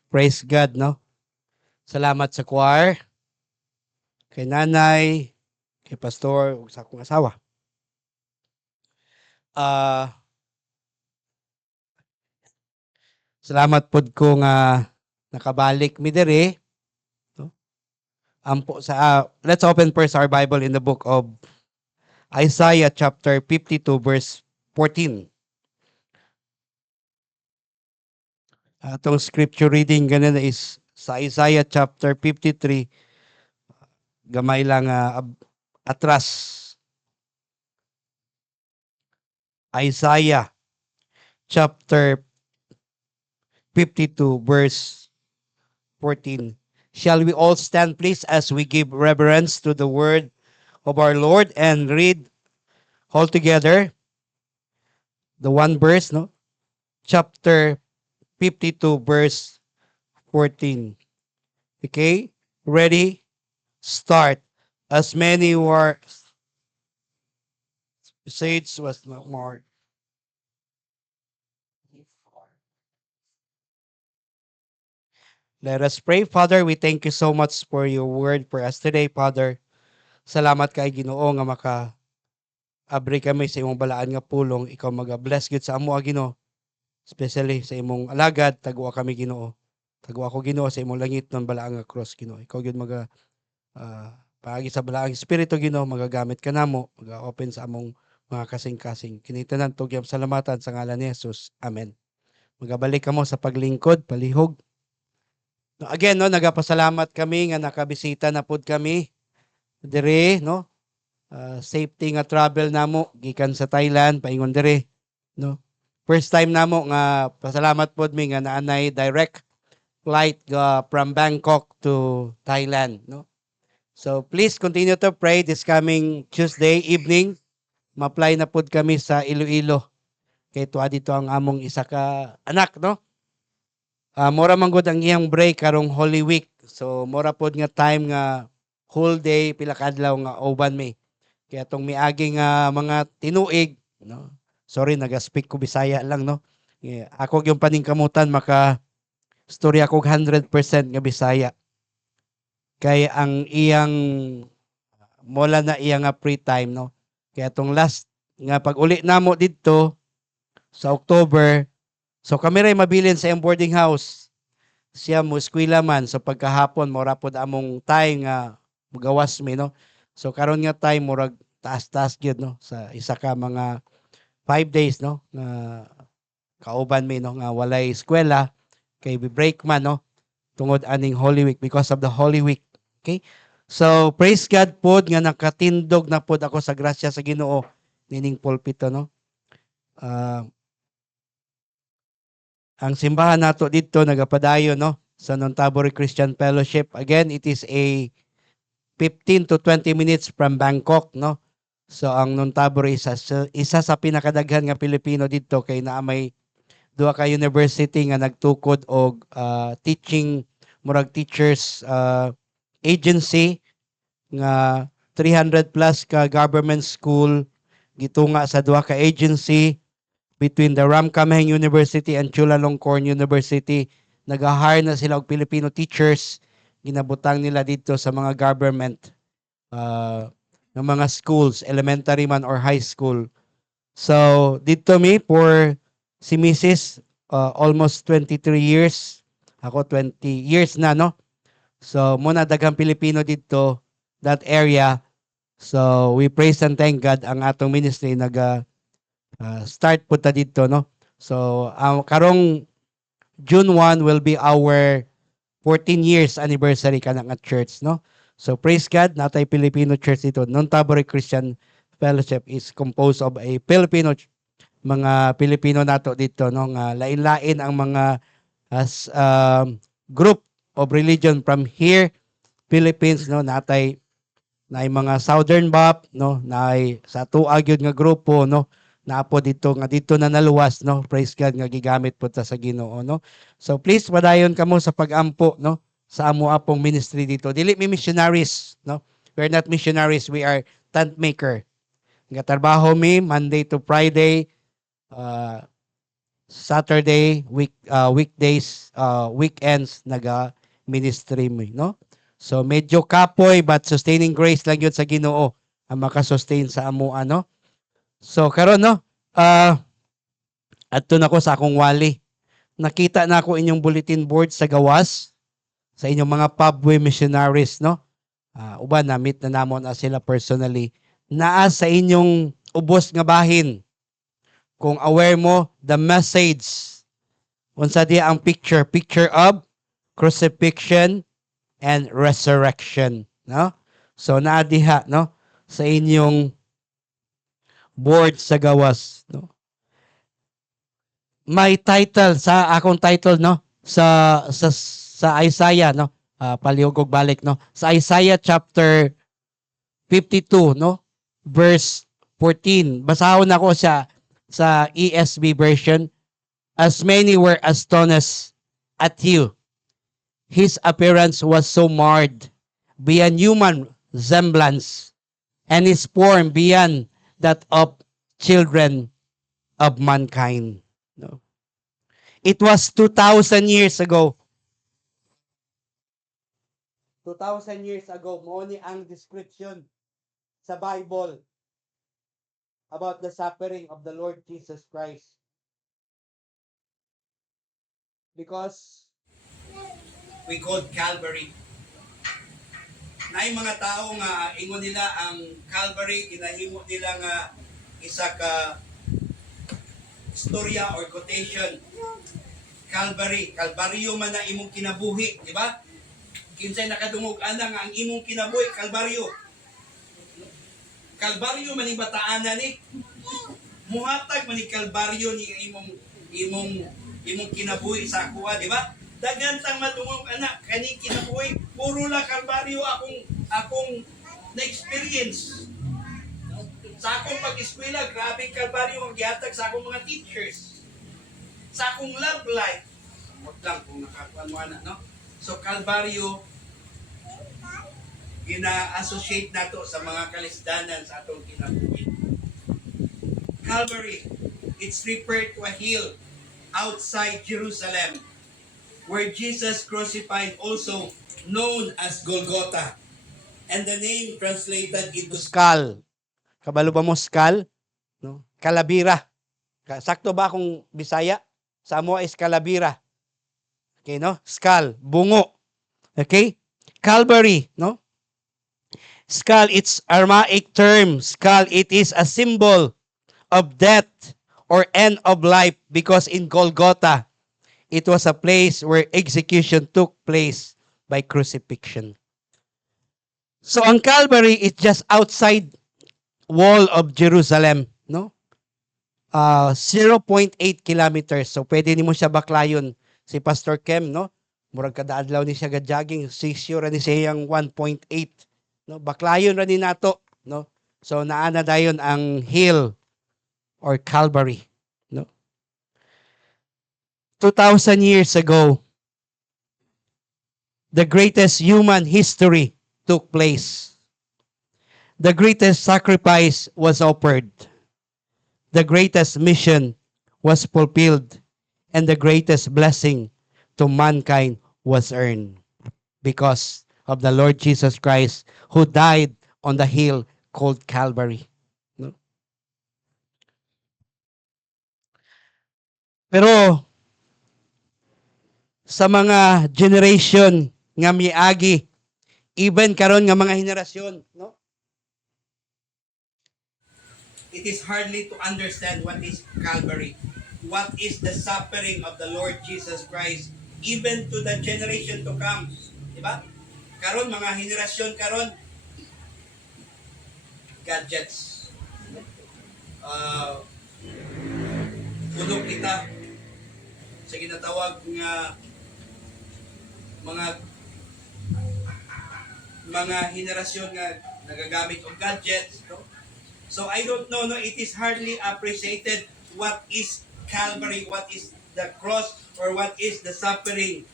Praise God, no? Salamat sa choir, kay nanay, kay pastor, ug sa akong asawa. Salamat pod ko nga nakabalik mi diri, no? Ampo sa let's open first our Bible in the book of Isaiah chapter 52 verse 14. Atong scripture reading ganun is sa Isaiah chapter 53, gamay lang atras. Isaiah chapter 52 verse 14. Shall we all stand please as we give reverence to the word of our Lord and read all together the one verse, no? Chapter 52 verse 14. Okay? Ready? Start. As many were saints was not more. Let us pray. Father, we thank you so much for your word for us today, Father. Salamat kay Ginoo nga abri kami sa imong balaan nga pulong. Ikaw mag-bless gid sa amo, Ginoo. Especially sa imong alagad, tagwa kami, Ginoo. Tagwa ko, Ginoo, sa imong langit ng balaang nga cross, Ginoo. Ikaw gid paagi sa balaang espiritu, Ginoo, magagamit ka namo, mag-open sa among mga kasing-kasing. Kinitanan to gyud salamatan sa ngalan ni Jesus. Amen. Magabalik kamo sa paglingkod, palihog. No, again, no, nagapasalamat kami nga nakabisita na pud kami dire, no? Safety nga travel namo gikan sa Thailand paingon dire, no? First time namo nga pasalamat pod mi nga naanay direct flight from Bangkok to Thailand, no? So please continue to pray this coming Tuesday evening. Ma-fly na pod kami sa Iloilo. Kay tuwa dito ang among isa ka anak, no? Mora man gud ang iyang break karong Holy Week. So mora pod nga time nga whole day pila ka adlaw nga uban mi. Kaya tong miagi nga mga tinuig, no. Sorry, naga-speak ko Bisaya lang, no. Yeah, ako yung paningkamutan maka storya ko 100% nga Bisaya. Kay ang iyang mola na iya nga free time, no. Kaya tong last nga pag-uli namo didto sa October, so kami ray mabilin sa iyang boarding house. Siya mo eskwela man so pagkahapon mora pod among time nga magawas mi, no. So karon nga time murag taas-taas gyud, no, sa isa ka mga 5 days, no, nga kauban mi, no, nga walay eskwela kay break man, no, tungod aning Holy Week because of the Holy Week. Okay? So praise God pod nga nakatindog na pod ako sa grasya sa Ginoo nining pulpito, no. Ang simbahan nato dito nagapadayon, no, sa Nontabori Christian Fellowship. Again, it is a 15 to 20 minutes from Bangkok, no. So ang Nontabor isa sa pinakadaghan nga Pilipino dito kay naa may duha ka university nga nagtukod og teaching murag teachers agency nga 300 plus ka government school gitunga sa duha ka agency between the Ramkhamhaeng University and Chulalongkorn University. Nag-hire na sila og Filipino teachers, ginabutang nila dito sa mga government ng mga schools, elementary man or high school. So dito mi for si Mrs. Almost 23 years. Ako 20 years na, no? So muna daghang Pilipino dito that area. So we praise and thank God ang atong ministry start po ta dito, no? So karong June 1 will be our 14 years anniversary kanang at church, no? So praise God, natay Filipino church dito. Nontabor Christian Fellowship is composed of a mga Pilipino nato dito, no? Nga lain-lain ang mga group of religion from here Philippines, no? Natay mga Southern Bap, no? Nay sa tuag yun nga grupo, no? Naapo dito nga dito na naluwas, no? Praise God nga gigamit po ta sa Ginoo, no? So please padayon kamo sa pag-ampo, no? Sa amo apong ministry dito. Dili mi missionaries, no? We are not missionaries, we are tent maker. Gatrabaho mi Monday to Friday, Saturday, weekdays, weekends naga ministry mi, no? So medyo kapoy but sustaining grace lang yun sa Ginoo ang makasustain sa amo, ano? So karon, no? Adto nako sa akong wali. Nakita na ako inyong bulletin board sa gawas sa inyong mga pubway missionaries, no? Uban na meet na namon na sila personally. Naa sa inyong ubos nga bahin. Kung aware mo the message. Unsa di ang picture of crucifixion and resurrection, no? So naa diha, no? Sa inyong board sa gawas, no? May title sa akong title, no? Sa Isaiah, no? Palihog og balik, no? Sa Isaiah chapter 52, no? Verse 14. Basahon ako siya sa ESV version. As many were astonished at you. His appearance was so marred beyond human semblance, and his form beyond that of children of mankind. No? It was 2,000 years ago. 2,000 years ago, mo ni ang description sa Bible about the suffering of the Lord Jesus Christ. Because we called Calvary. Naay mga tao nga ingon nila ang Calvary ginahimo nila nga isa ka istorya or quotation. Calvary, Kalbaryo man na imong kinabuhi, di ba? Kinsay nakadungog ana nga ang imong kinabuhi Kalbaryo. Kalbaryo man ni bataan ni. Muhatag man ni Kalbaryo ni imong kinabuhi sa kuha, di ba? Daghan tang madungog anak kani kinabuhi puro la Kalbaryo akong na-experience. Sa akong pag-eskwela, grabe Kalbaryo ang gihatag sa akong mga teachers. Sa akong love life. Wag lang kung nakakuan mo anak, no? So Kalbaryo gina-associate nato sa mga kalisdanan sa atong kinabuhi. Calvary, it's referred to a hill outside Jerusalem where Jesus crucified, also known as Golgotha. And the name translated into skull. Kabalo ba mo skull? No? Kalabira. Sakto ba akong Bisaya? Sa mo is kalabira. Okay, no? Skull, bungo. Okay? Calvary, no? Skull, it's Aramaic term. Skull, it is a symbol of death or end of life because in Golgotha, it was a place where execution took place by crucifixion. So ang Calvary is just outside wall of Jerusalem, no? 0.8 kilometers. So pwede nimo siya baklayon si Pastor Kem, no? Murag kada adlaw ni siya ga-jogging, sisyo ra ni siya yang 1.8, no? Baklayon ra ni nato, no? So naana dayon ang hill or Calvary, no? 2,000 years ago, the greatest human history took place. The greatest sacrifice was offered. The greatest mission was fulfilled. And the greatest blessing to mankind was earned because of the Lord Jesus Christ who died on the hill called Calvary. No? Pero sa mga generation nga miagi, even karon nga mga henerasyon, no? It is hardly to understand what is Calvary. What is the suffering of the Lord Jesus Christ even to the generation to come. Diba? Karon mga henerasyon karon gadgets. Uh, Puno kita sa ginatawag nga mga henerasyon nga nagagamit og gadgets, no? So I don't know, no, it is hardly appreciated what is Calvary, what is the cross, or what is the suffering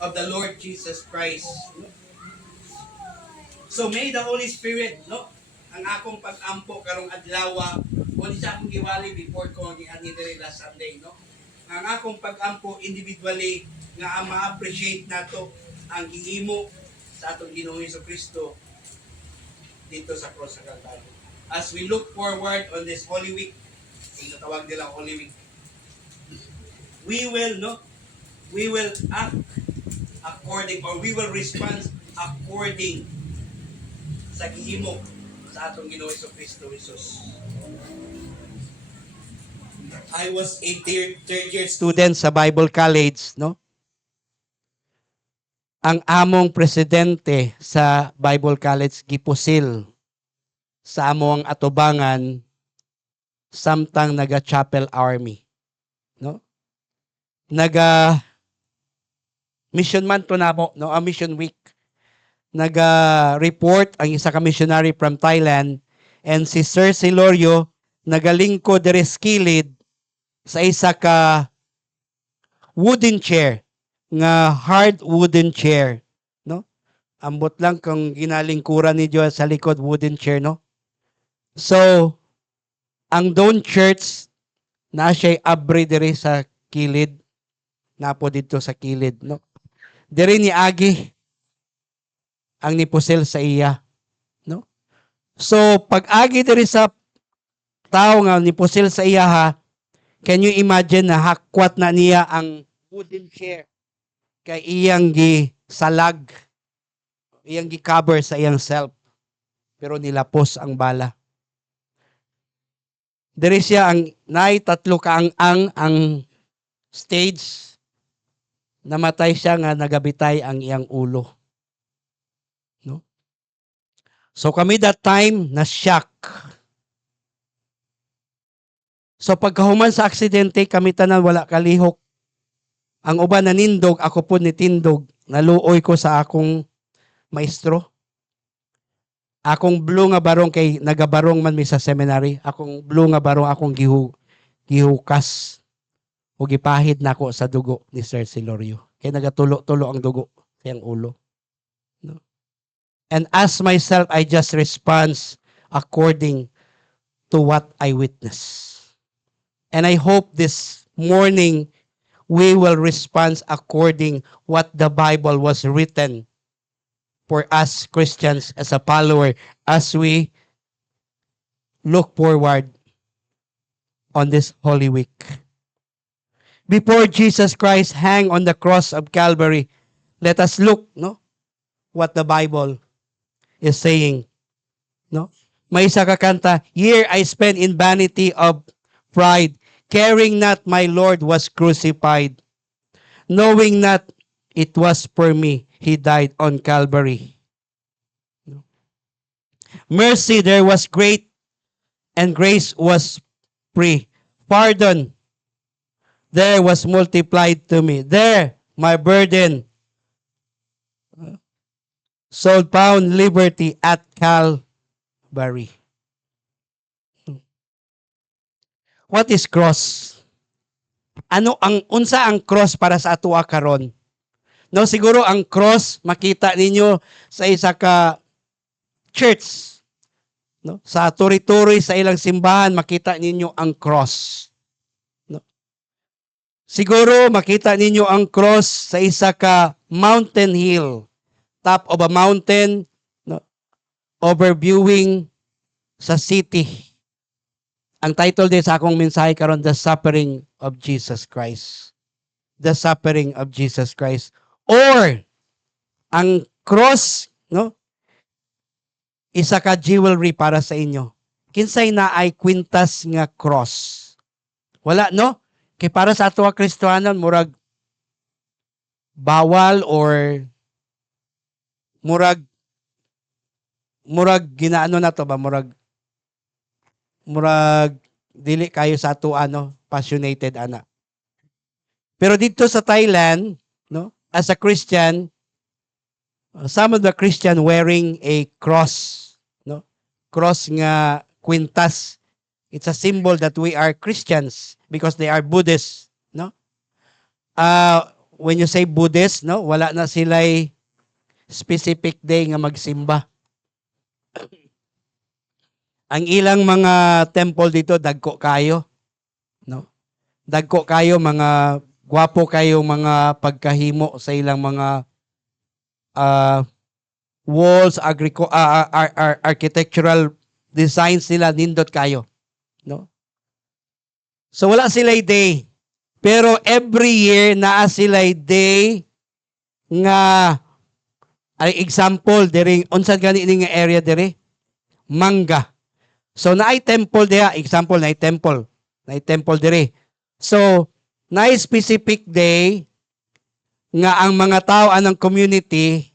of the Lord Jesus Christ. No? So may the Holy Spirit, no, ang akong pag-ampo karong adlaw, o di sa akong giwali before ko giani diri last Sunday, no? Ang akong pag-ampo individually nga ma-appreciate nato ang gihimo sa atong Ginoong Jesucristo dito sa cross sa Calvary. As we look forward on this Holy Week, tinatawag nila Holy Week, we will act according, or we will respond according sa gihimo sa atong Ginoong Jesucristo Jesus. I was a third year student sa Bible College, no? Ang among presidente sa Bible College gipusil sa among atubangan samtang naga-chapel army, no? Naga mission month to namo, no? A mission week. Naga-report ang isa ka missionary from Thailand, and si Sir Silorio nagalingkod diri sa kilid sa isa ka wooden chair, nga hard wooden chair, no? Ambot lang kung ginalingkuran ni Diyos sa likod wooden chair, no? So, ang Dawn Church na siya'y abri diri sa kilid, napo dito sa kilid, no? Diri ni Agi ang nipusil sa iya, no? So, pag agi diri sa tao nga nipusil sa iya, ha, can you imagine na hakwat na niya ang wooden chair kay iyang salag, iyang cover sa iyang self, pero nilapos ang bala. Diri siya ang tatlo ka ang stage, namatay siya nga nagabitay ang iyang ulo, no? So kami that time na shock. So pagkahuman sa aksidente, kami tanan wala kalihok. Ang uban nanindog, ako po nitindog. Naluoy ko sa akong maestro. Akong blue nga barong, kay nagabarong man mi sa seminary. Akong blue nga barong akong gihukas. O gipahid na ako sa dugo ni Sir Silorio. Kaya nagatulo-tulo ang dugo sa iyang ulo. No? And as myself, I just respond according to what I witness. And I hope this morning we will respond according what the Bible was written for us Christians as a follower as we look forward on this Holy Week. Before Jesus Christ hang on the cross of Calvary, let us look, no, what the Bible is saying, no? May isa ka kanta, "Here I spent in vanity of pride, caring not my Lord was crucified, knowing not it was for me He died on Calvary." Mercy there was great, and grace was free. Pardon there was multiplied to me. There my burden soul found liberty at Calvary. What is cross? Unsa ang cross para sa atoa karon? No, siguro ang cross makita ninyo sa isa ka church, no? Sa turi-turi sa ilang simbahan makita ninyo ang cross. No? Siguro makita ninyo ang cross sa isa ka mountain hill, top of a mountain, no? Overviewing sa city. Ang title din sa akong mensahe karon, The Suffering of Jesus Christ. The Suffering of Jesus Christ. Or ang cross, no? Isa ka jewelry para sa inyo. Kinsay na ay kwintas nga cross. Wala, no? Kay para sa ato Kristiyanon, murag bawal or murag ginaano na to ba? Murag dili kayo sa ato passionated ana. Pero dito sa Thailand, no? As a Christian, some of the Christian wearing a cross, no? Cross nga kwintas. It's a symbol that we are Christians because they are Buddhists, no? When you say Buddhist, no, wala na sila'y specific day nga magsimba. Ang ilang mga temple dito dagko kayo, no? Dagko kayo, mga gwapo kayo, mga pagkahimo sa ilang mga walls, architectural designs nila, nindot kayo, no? So wala sila'y day. Pero every year naa sila'y day nga ay example diri unsa gani ini nga area diri? Manga. So naay temple diha, example naay temple diri. So naay specific day nga ang mga tao anang community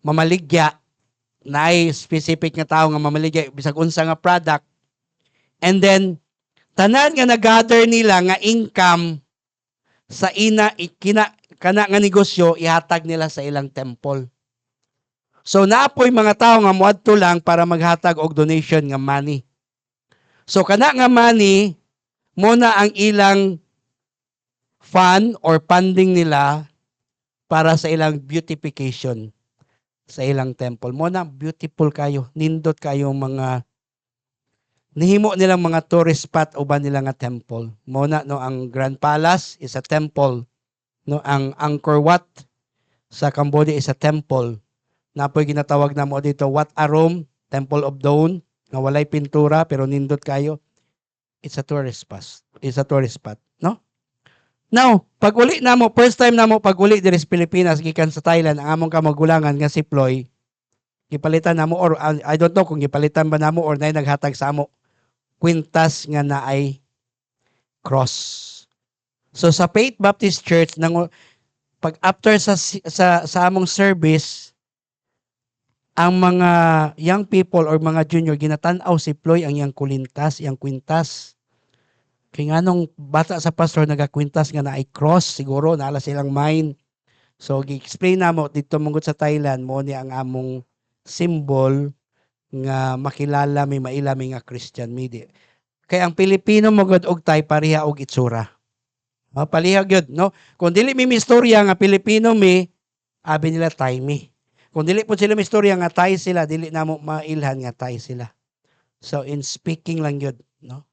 mamaligya, naay specific nga tao nga mamaligya bisag unsa nga product. And then tanan nga nag-gather nila nga income sa kana nga negosyo ihatag nila sa ilang temple. So naapoy mga tao nga moadto lang para maghatag og donation nga money. So kana nga money mo na ang ilang fund or funding nila para sa ilang beautification sa ilang temple. Mo na beautiful kayo, nindot kayo mga nihimo nilang mga tourist spot uban nila nga temple. Mo na no, ang Grand Palace is a temple, no, ang Angkor Wat sa Cambodia is a temple. Napoy ginatawag na mo dito Wat Arom, Temple of Dawn, nga walay pintura pero nindot kayo. It's a tourist spot. It's a tourist spot, no? Now, pag uli na mo, first time na mo pag uli diri sa Pilipinas gikan sa Thailand, ang among kamagulangan nga si Ploy, gipalitan namo or I don't know kung gipalitan ba namo or nay naghatag sa amo kwintas nga naay cross. So sa Faith Baptist Church nang pag after sa among service, ang mga young people or mga junior ginatan-aw si Ploy ang iyang kulintas, iyang kwintas. Kay nganong bata sa pastor nagakwintas nga naay cross, siguro naala silang mind. So gi-explain namo dito mungod sa Thailand mo ni ang among symbol nga makilala may mailami nga Christian media. Kay ang Pilipino mo gud og Thai pareha og itsura. Paliha gyud, no? Kung dili mi istorya nga Pilipino mi, abi nila Thai mi. Kung dili po sila istorya nga Thai sila, dili namo mailhan nga Thai sila. So in speaking lang gyud, no?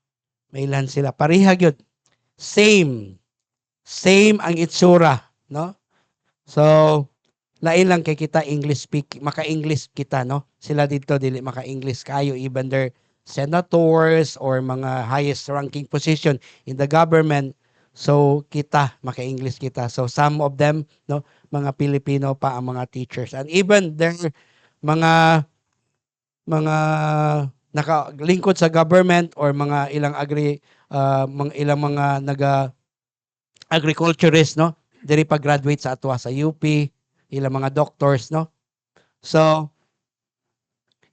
Mailhan sila pareha gyud. Same ang itsura, no? So lain lang kay kita English speak, maka-English kita, no? Sila dito dili maka-English kayo, even their senators or mga highest ranking position in the government. So kita maka-English kita. So some of them, no, mga Pilipino pa ang mga teachers, and even their mga nakalingkod sa government or mga ilang mga agriculturist, no, diri pa graduate sa atwa sa UP, ilang mga doctors, no. So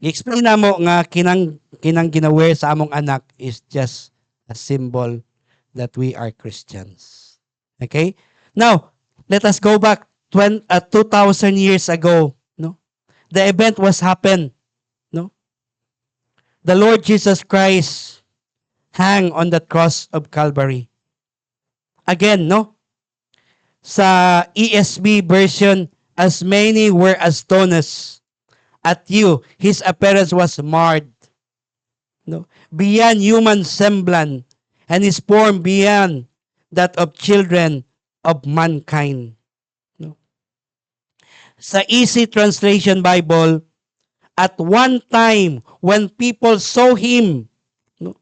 i-explain na mo nga kinang ginawear sa among anak is just a symbol that we are Christians. Okay? Now, let us go back 2,000 years ago, no? The event was happened, no? The Lord Jesus Christ hang on the cross of Calvary. Again, no? Sa ESV version, as many were astonished at you, his appearance was marred, no? Beyond human semblance, and his form beyond that of children of mankind. No? Sa Easy Translation Bible, at one time when people saw him, no,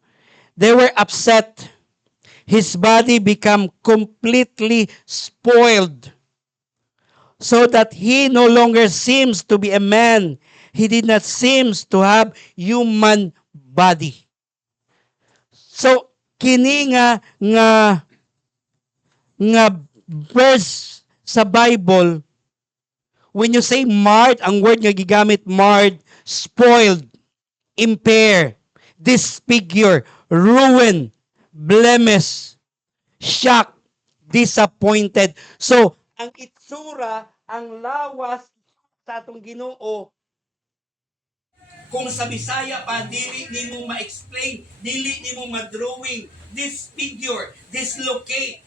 they were upset. His body became completely spoiled, so that he no longer seems to be a man. He did not seem to have human body. So kini nga verse sa Bible, when you say marred, ang word nga gigamit marred, spoiled, impair, disfigure, ruin, blemish, shock, disappointed. So, ang itsura, ang lawas sa atong Ginoo, kung sa Bisaya pa, dili nimo ma-explain, dili nimo ma-drawing, disfigure, dislocate.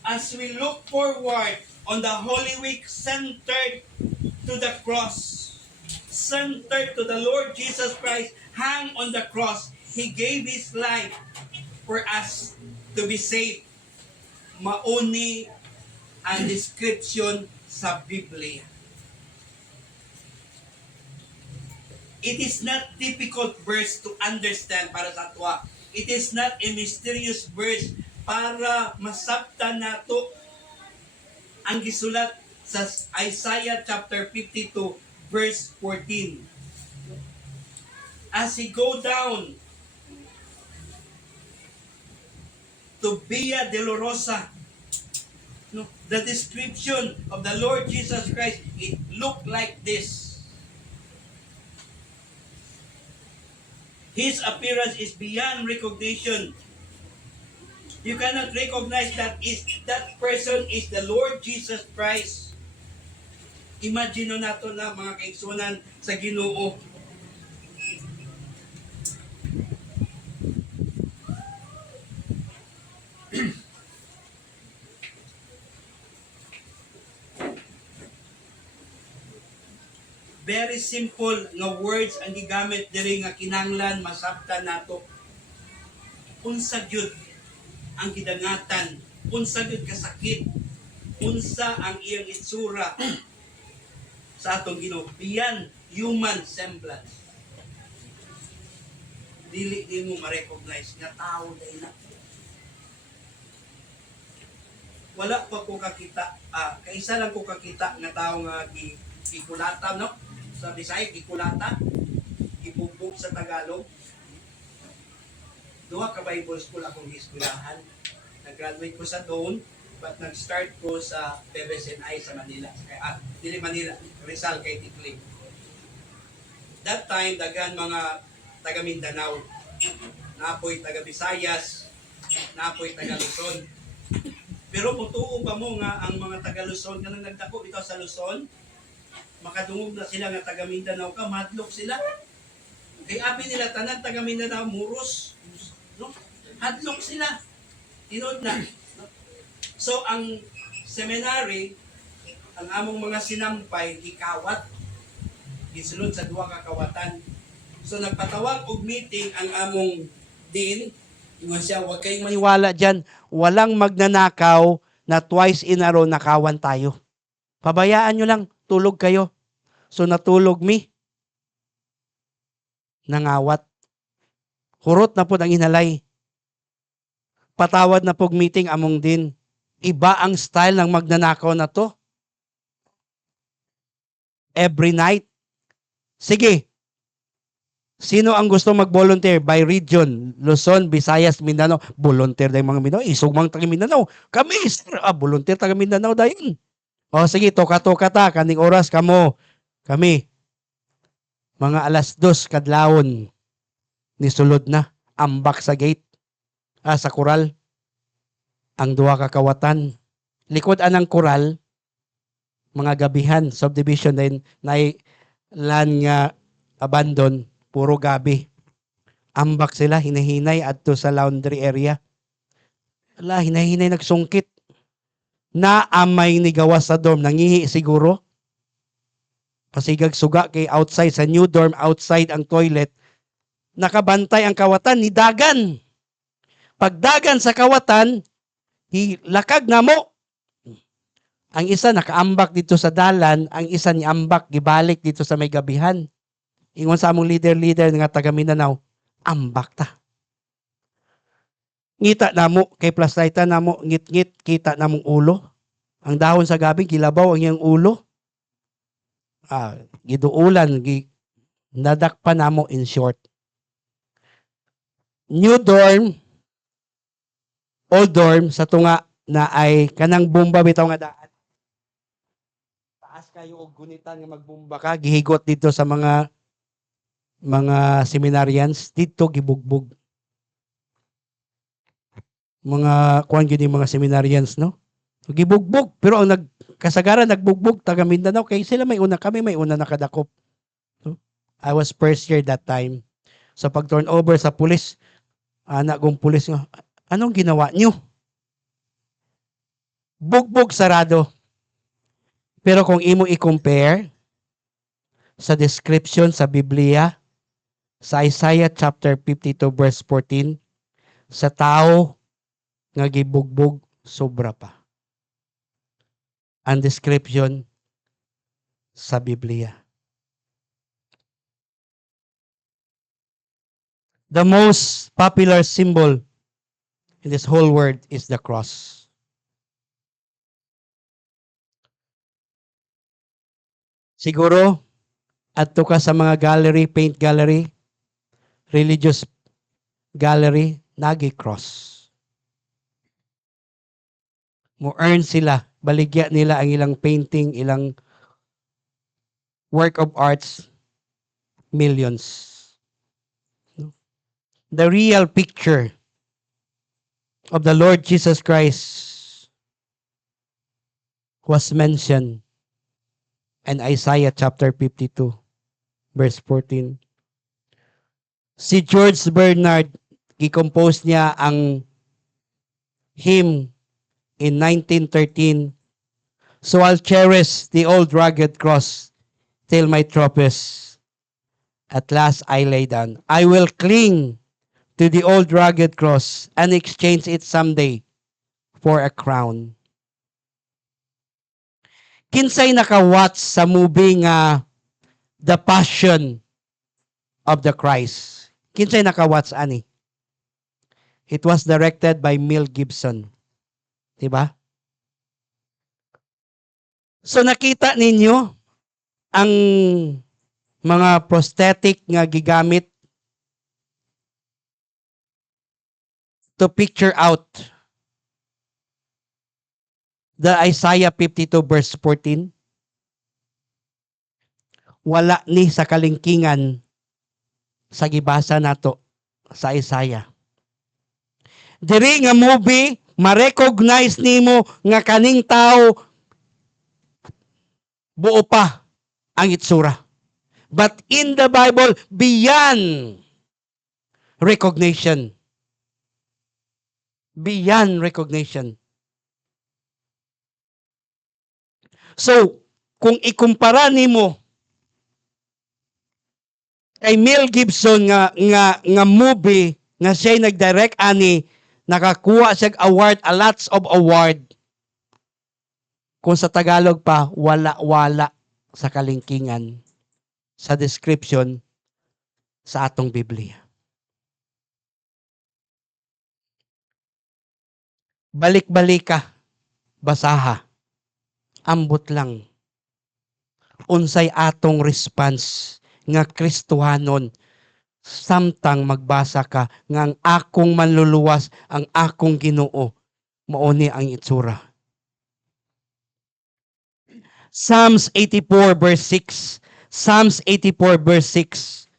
As we look forward on the Holy Week centered to the cross, centered to the Lord Jesus Christ, hang on the cross, He gave His life for us to be saved. Mauni ang description sa Biblia. It is not difficult verse to understand para sa atwa. It is not a mysterious verse para masabtan nato ang gisulat sa Isaiah chapter 52 verse 14. As he go down to Via Dolorosa, no, the description of the Lord Jesus Christ, it looked like this. His appearance is beyond recognition. You cannot recognize that person is the Lord Jesus Christ. Imagine nato na mga kaigsunan sa Ginoo. Very simple nga words ang gigamit diri nga kinahanglan masabtan nato. Unsa gyud ang gidangatan, unsa gyud kasakit, unsa ang iyang itsura sa atong Ginoo, beyond human semblance. Dili nimo ma-recognize nga tao dai na. Wala pa ko kakita, kaisa lang ko kakita nga tao nga gikulata, no? Sa Bisaya, gikulata, ibubog sa Tagalog. Duha ka Bible school akong giskulahan. Nag-graduate ko sa doon, but nag-start ko sa PBSNI sa Manila. Dili Manila, Rizal kay Tikling. That time, dagan mga taga Mindanao, napoy taga Visayas, napoy taga Luzon. Pero mutuo pa mo nga ang mga taga Luzon, kanang nagdako ito sa Luzon, makadungog na sila nga taga Mindanao ka, madlok sila. Kay abi nila tanan taga Mindanao, muros. No? Hadlok sila. Tinod na. No? So, ang seminary, ang among mga sinampay, gikawat, gisulod sa duwa ka kawatan. So, nagpatawag og meeting ang among din, nga siya, huwag kayong maniwala dyan, walang magnanakaw na twice in a row nakawan tayo. Pabayaan nyo lang, tulog kayo. So, natulog mi. Nangawat. Hurot na po ang inalay. Patawad na pog meeting among din. Iba ang style ng magnanakaw na to. Every night. Sige. Sino ang gusto mag-volunteer? By region. Luzon, Visayas, Mindanao. Volunteer dahil mga Mindanao. Isugmang taga Mindanao. Kami, sir. Volunteer taga Mindanao dahil. O sige, toka-toka ta. Kaning oras kamo. Kami. Mga 2:00 kadlawon. Nisulod na. Ambak sa gate. Sa kural. Ang duwa ka kawatan. Likod anang kural. Mga gabihan. Subdivision din. Lan nga abandon, puro gabi. Ambak sila, hinahinay adto sa laundry area. Ala, hinahinay nagsungkit. Naamay ni gawas sa dorm, nangihi siguro. Pasigag suga kay outside sa new dorm, outside ang toilet. Nakabantay ang kawatan ni dagan. Pagdagan sa kawatan, lakag na mo. Ang isa nakaambak dito sa dalan, ang isa ni ambak gibalik dito sa may gabihan. Ingon sa among leader nga taga Mindanao, ambak ta. Ngita namo kay flashlighta namo ngit-ngit kita namong ulo. Ang dahon sa gabi gilabaw ang iyang ulo. Giduulan nadakpa namo in short. New dorm, old dorm sa tunga na ay kanang bomba bitaw nga daan. Taas kayo og gunitan nga magbomba ka, gihigot dito sa mga seminarians dito gibugbog. Mga kuan gyud mga seminarians, no? Gibugbog pero ang kasagaran nagbugbog taga Mindanao kay sila may una kami may una nakadakop. So, I was first year that time. So pag turn over sa pulis, anak kong pulis nga, anong ginawa niyo? Bugbog sarado. Pero kung imo i-compare sa description sa Biblia, sa Isaiah chapter 52 verse 14, sa tao nga gibugbog sobra pa. Ang description sa Biblia. The most popular symbol in this whole world is the cross. Siguro, adto ka sa mga gallery, paint gallery, religious gallery, nagi-cross. Mo-earn sila, baligya nila ang ilang painting, ilang work of arts, millions. The real picture of the Lord Jesus Christ was mentioned in Isaiah chapter 52, verse 14. Si George Bernard, i-compose niya ang hymn in 1913, "So I'll cherish the old rugged cross till my trophies at last I lay down. I will cling to the old rugged cross and exchange it someday for a crown." Kinsay naka-watch sa movie nga The Passion of the Christ? Kinsay naka-watch ani? It was directed by Mel Gibson. Diba? So nakita ninyo ang mga prosthetic nga gigamit to picture out the Isaiah 52 verse 14. Wala ni sa kalingkingan sa gibasa nato sa Isaiah. Diri nga movie, ma-recognize nimo nga kaning tao buo pa ang itsura. But in the Bible, beyond recognition. Beyond recognition. So, kung ikumpara nimo kay Mel Gibson nga movie nga siya nag-direct ani, nakakuha siya award, a lots of award. Kung sa Tagalog pa, wala-wala sa kalingkingan sa description sa atong Biblia. Balik-balika, basaha, ambot lang. Unsay atong response nga Kristohanon samtang magbasa ka nga ang akong manluluwas, ang akong Ginoo, mauni ang itsura. Psalms 84 verse 6. Psalms 84 verse 6.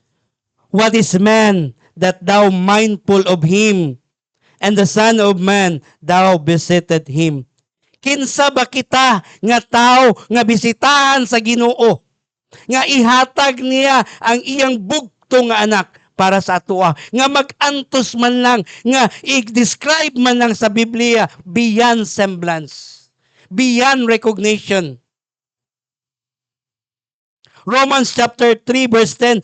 What is man that thou mindful of him, and the son of man thou visited him? Kinsa ba kita nga tao nga bisitahan sa Ginoo? Nga ihatag niya ang iyang bugto nga anak para sa atoa. Nga mag-antos man lang, nga i-describe man lang sa Biblia beyond semblance, beyond recognition. Romans chapter 3 verse 10,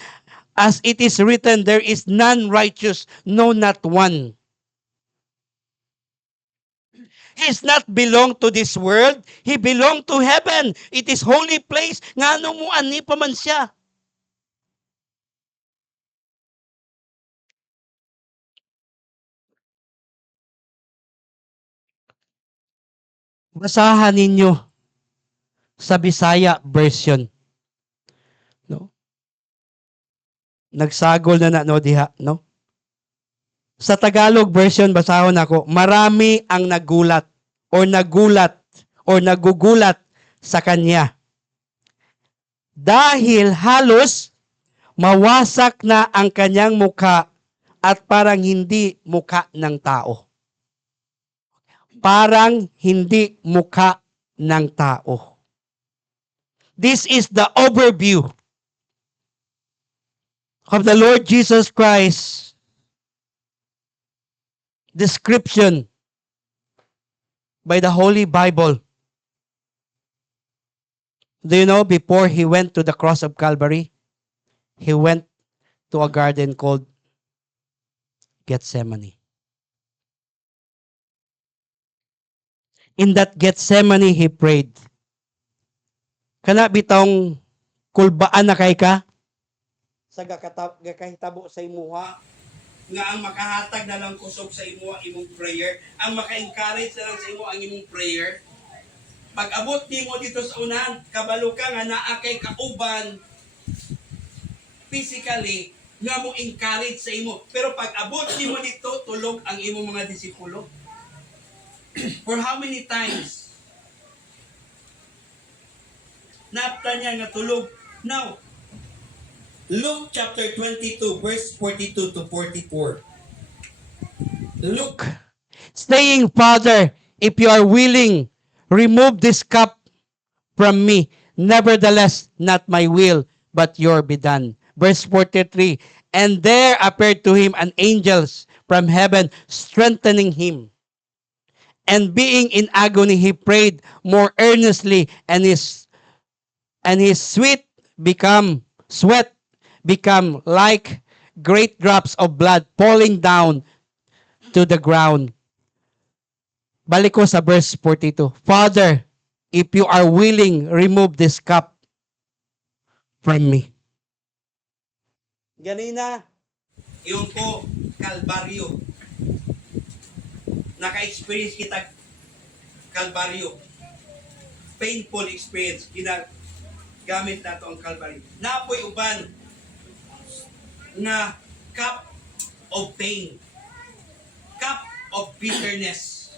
as it is written, there is none righteous, no, not one. He is not belong to this world. He belong to heaven. It is holy place. Nga ano mo ani pa man siya. Basahan ninyo sa Bisaya version. No? Nagsagol na diha, no? Sa Tagalog version, basahon ako, marami ang nagulat or nagugulat sa kanya. Dahil halos mawasak na ang kanyang mukha at parang hindi mukha ng tao. Parang hindi mukha ng tao. This is the overview of the Lord Jesus Christ description by the Holy Bible. Do you know, before he went to the cross of Calvary, he went to a garden called Gethsemane. In that Gethsemane, he prayed. Kana bitong kulbaan na kay ka sa gakahitabo sa imuha nga ang makahatag na lang kusog sa imo ang imong prayer, ang maka-encourage na lang sa imo ang imong prayer. Pag abot nimo dito sa unahan, kabalo ka nga naa kay kauban physically nga mo encourage sa imo. Pero pag abot nimo dito, tulog ang imong mga disipulo. For how many times? Napta niya nga tulog. Now, Luke chapter 22, verse 42 to 44. Luke, saying, Father, if you are willing, remove this cup from me. Nevertheless, not my will, but your be done. Verse 43, and there appeared to him an angel from heaven, strengthening him. And being in agony, he prayed more earnestly, and his sweat become like great drops of blood falling down to the ground. Balik ko sa verse 42. Father, if you are willing, remove this cup from me. Ganina, yung ko, Kalbaryo. Naka-experience kita Kalbaryo. Painful experience. Gamit na ito ang Kalbaryo. Napoy uban na cup of pain, cup of bitterness,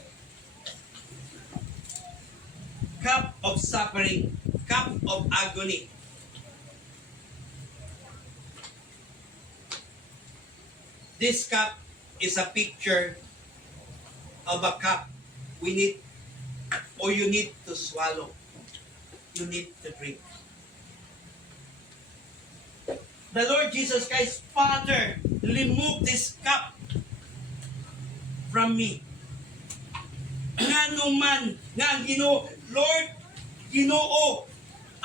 cup of suffering, cup of agony. This cup is a picture of a cup we need, or you need to swallow. You need to drink. The Lord Jesus Christ, Father, remove this cup from me. Nga naman, nga ang Ginoo, Lord, Ginoo,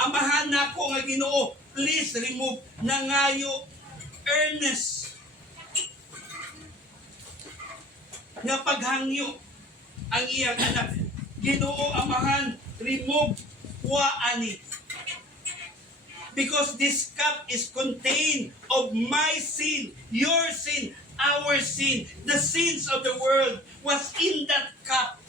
amahan na ko nga Ginoo, please remove na ngayo earnest nga paghangyo ang iyang anak. Ginoo, amahan, remove wa ani. Because this cup is contained of my sin, your sin, our sin, the sins of the world was in that cup.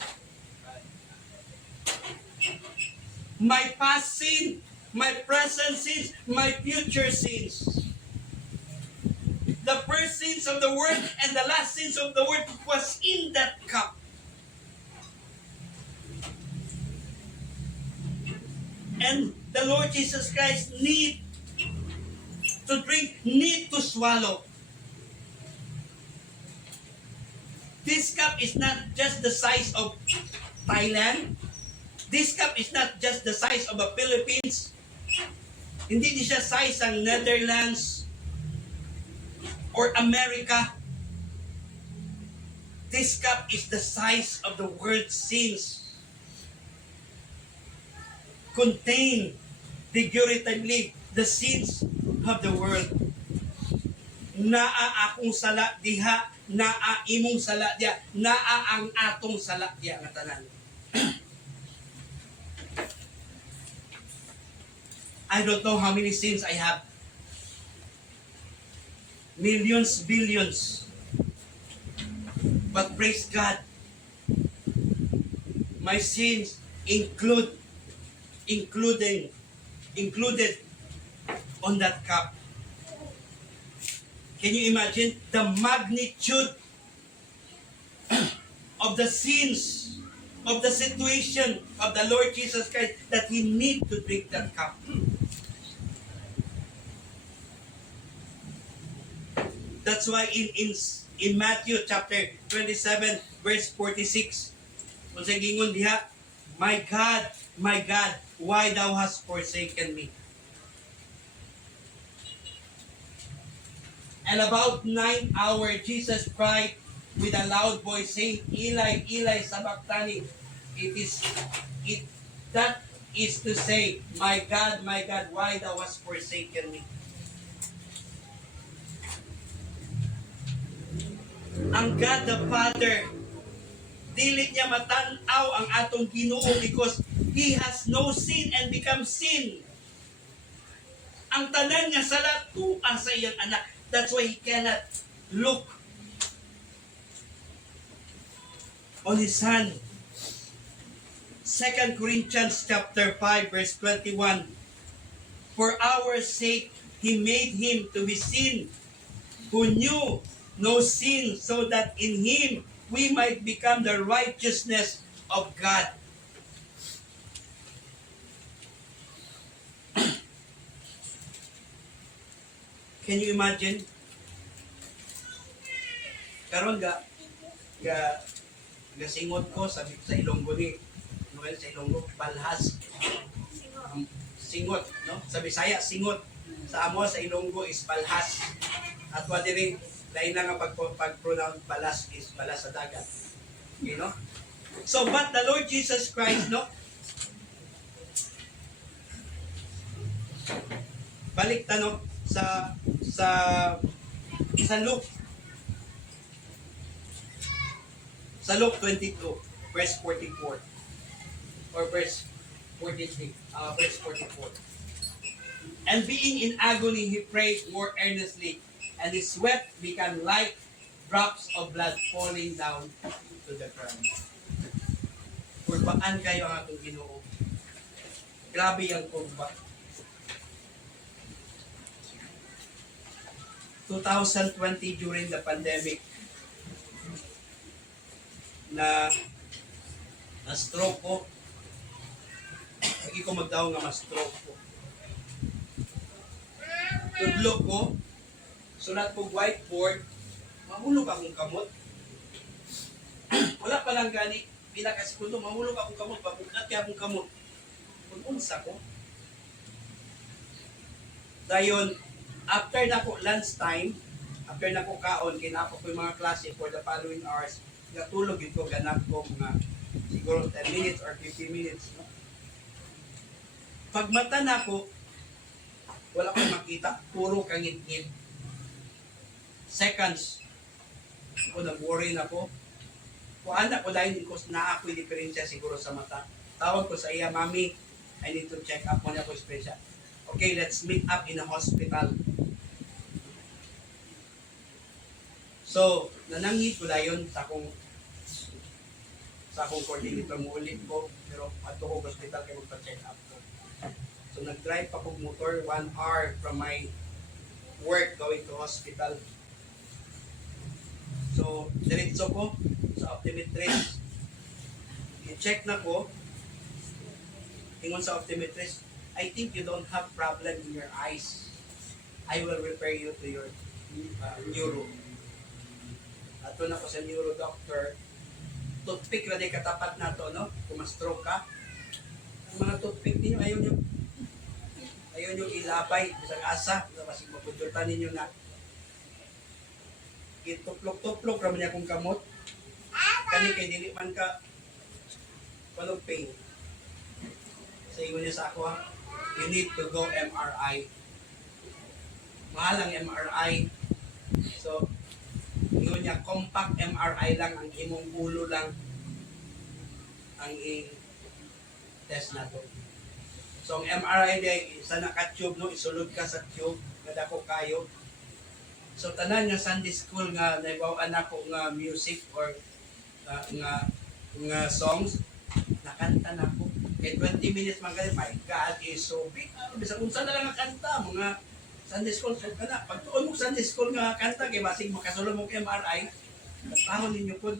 My past sin, my present sins, my future sins. The first sins of the world and the last sins of the world was in that cup. And the Lord Jesus Christ need to drink, need to swallow. This cup is not just the size of Thailand. This cup is not just the size of the Philippines. Hindi siya size ang Netherlands or America. This cup is the size of the world's sins. Contain figuratively the sins of the world. Naa akong sala diha, naa imong sala diha, naa ang atong sala diha nga tanan. I don't know how many sins I have. Millions, billions. But praise God, my sins included on that cup. Can you imagine the magnitude of the sins, of the situation of the Lord Jesus Christ that He need to drink that cup? That's why in Matthew chapter 27 verse 46, kung sa gingon diha, my God, why thou hast forsaken me? And about 9 hours, Jesus cried with a loud voice, saying, Eli, Eli, sabachthani. That is to say, my God, why thou hast forsaken me? Ang God the Father, dili niya matanaw ang atong Ginoo because He has no sin and become sin. Ang tanan niya sa latua sa iyang anak. That's why He cannot look on His Son. 2 Corinthians chapter 5 verse 21. For our sake He made Him to be sin who knew no sin, so that in Him we might become the righteousness of God. Can you imagine? Karon ga singot ko sa Ilonggo ni sa Ilonggo balhas. Singot, no? Sa Bisaya singot. Sa amo sa Ilonggo is balhas. At wa diri lain na nga pag-pronounce balas is balas sa dagat. You know? So, but the Lord Jesus Christ, no? Balik tanong sa Luke. Sa Luke 22, verse 44. Or verse 43. Verse 44. And being in agony, He prayed more earnestly, and His sweat became like drops of blood falling down to the ground. Kurbaan kayo ang atong Ginoo. Grabe ang kurba. 2020 during the pandemic na stroke ko. Lagi ko magdaw nga ma-stroke ko. Tudlo ko, sulat ko whiteboard, mahulog akong kamot. Wala pa lang gani, pinakasikundo, mahulog akong kamot, pabukat kaya akong kamot. Unsa ko. Dayon, after na ko lunch time, after na ko kaon, kinapa ko yung mga klase for the following hours, natulog ito, ganap ko mga siguro 10 minutes or 15 minutes. No? Pag mata na ko, wala ko makita, puro kangit-ngit. Seconds, ako nag-worry na ko. Kung anak ko dahil ko na ako'y diferensya siguro sa mata. Tawag ko sa iya, Mami, I need to check up muna ko diferensya. Okay, let's meet up in a hospital. So, nanangit ko dayon sa akong coordinator mo ulit ko, pero ato ko hospital kayo magpa-check up ko. So, nag-drive pa kong motor 1 hour from my work going to hospital. So, diretso ko sa optometrist. I-check na ko. Ingon sa optometrist, I think you don't have problem in your eyes. I will refer you to your neuro. Ato na ko sa neuro doctor. Toothpick na di katapat na to, no? Kung ma-stroke ka. Ang mga toothpick ninyo, ayaw nyo. Ayun yung ilabay, isang asa, kasi mapudyutan ninyo na tuplok-tuplok raman niya kung kamot. Kani kay dili man ka walang pain. Sa ingon niya sa ako, you need to go MRI. Mahal ang MRI. So, ingon niya, compact MRI lang, ang imong ulo lang ang i-test na to. So, ang MRI day, sa naka-tube, no, isulod ka sa tube, nadako kayo. So, tanan nga Sunday school nga, naibawaan ako nga music or nga songs, nakanta na ko. Kay 20 minutes man kayo, my God, is so big. Bisa kung saan na lang ang kanta, mga Sunday school, so ka na. Pag tuon mo Sunday school nga kanta, kay basig makasulong mo kay MRI, tahon ninyo po.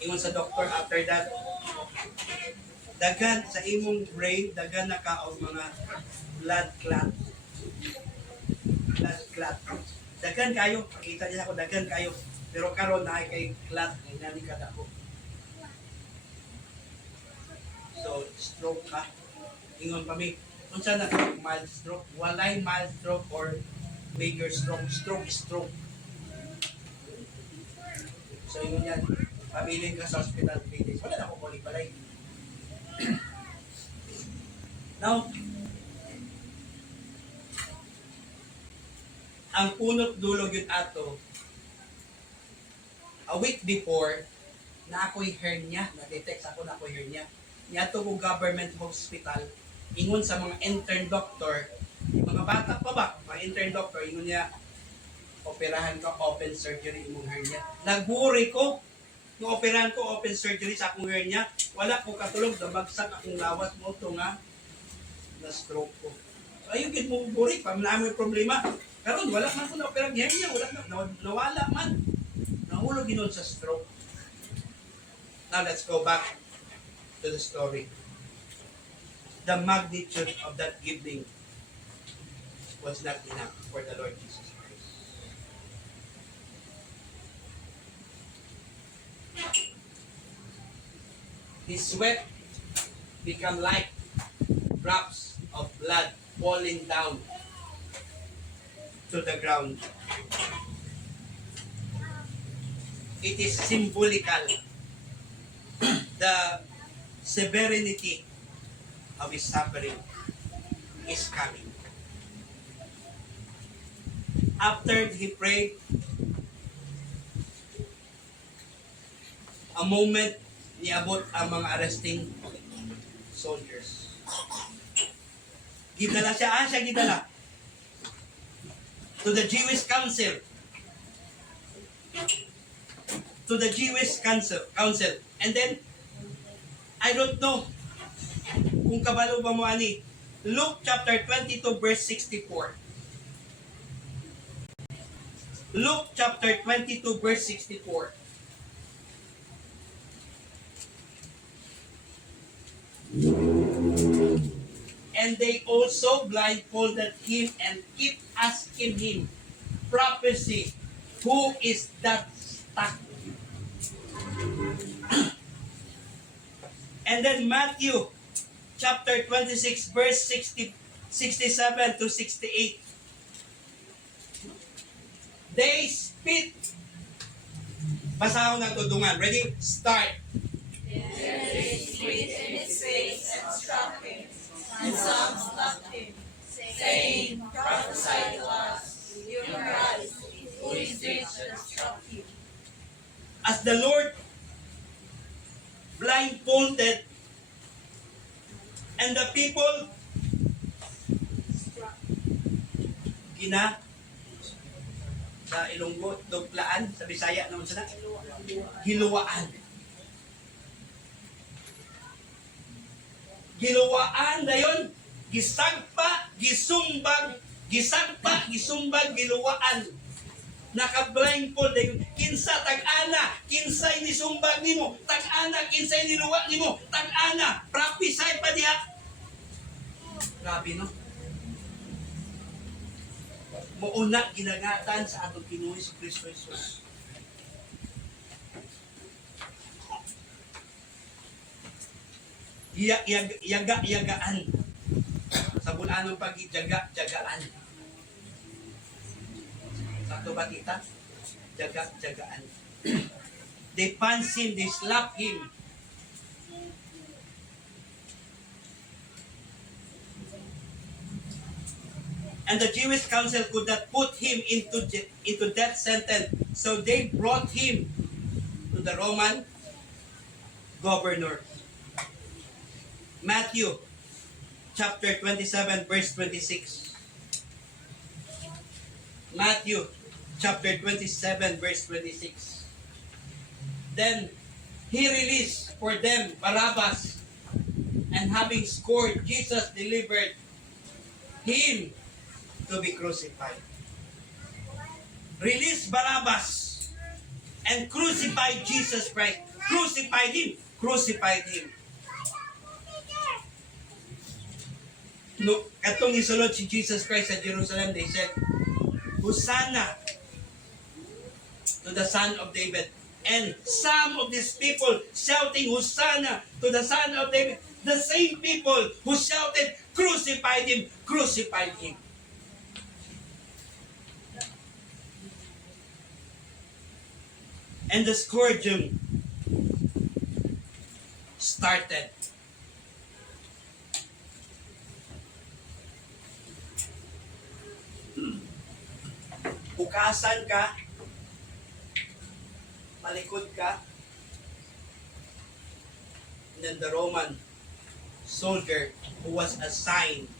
Ingon sa doctor after that, dagan sa imong brain, dagan na ka og mga blood clot. Blood clot. Dagan kayo, pakita niya ako, dagan kayo. Pero karon na kay clot, ay nani ka dako. So, stroke ka. Ingon pa mi, unsa na mild stroke? Walay mild stroke or major stroke. Stroke. So, ingon yan. Pabiling ka sa hospital 3 days. Wala na ako balay. Now, ang punot dulo yun ato, a week before, na ako'y hernia, na-detect ako na ako'y hernia. Niyato ko government hospital, ingon sa mga intern doctor, mga bata pa ba, mga intern doctor, ingon niya, operahan ko, open surgery imong hernia. Nagwori ko, nung operahan ko, open surgery sa akong hernia, wala ko katulog, nabagsak akong lawas mo ito nga, na-stroke ko. So, ayun, gid mo buri, pag namin problema. Karon wala man ko na-operang hernia, nawala man. Nahulog ginon sa stroke. Now, let's go back to the story. The magnitude of that evening was not enough for the Lord Jesus Christ. His sweat become like drops of blood falling down to the ground. It is symbolical. The severity of his suffering is coming. After he prayed, a moment niabot ang mga arresting soldiers. Gidala siya, gidala to the Jewish council. To the Jewish council. And then, I don't know kung kabalo ba mo ani. Luke chapter 22 verse 64. Luke chapter 22 verse 64. And they also blindfolded him and keep asking him, prophecy, who is that stuck? And then Matthew chapter 26 verse 67 to 68. They spit. Basahon ng tudungan. Ready? Start. They spit in his face and struck him, and some slapped him, saying, Prophesy to us, you Christ, who is this that struck you? As the Lord blindfolded and the people gina sa Ilonggo, duglaan, sa Bisaya naman sana, hiluwaan. Hiluwaan dayon, gisagpa, gisumbag, gisagpa, gisumbag, hiluwaan. Naka-blindfold dayon, kinsa tag-ana, kinsay ni sumbag nimo, tag-ana, kinsay ni luwa nimo, tag-ana, prophesy pa diha. Grabe no? Muuna ginagatan sa atong Ginoo si Kristo Jesus. Yagaan. Sa bulanong pag-jaga-jagaan. Sakto ba, tita? Jaga-jagaan. They punch him, they slap him. And the Jewish council could not put him into death sentence. So they brought him to the Roman governor. Matthew chapter 27 verse 26. Matthew chapter 27 verse 26. Then he released for them Barabbas, and having scourged Jesus, delivered him to be crucified. Release Barabbas and crucified Jesus Christ. Crucified him. Crucified him. No, katong isulod si Jesus Christ sa Jerusalem, they said, Hosanna to the Son of David. And some of these people shouting, Hosanna to the Son of David. The same people who shouted, crucified him, crucified him. And the scourging started. Bukasan ka, malikod ka, and then the Roman soldier who was assigned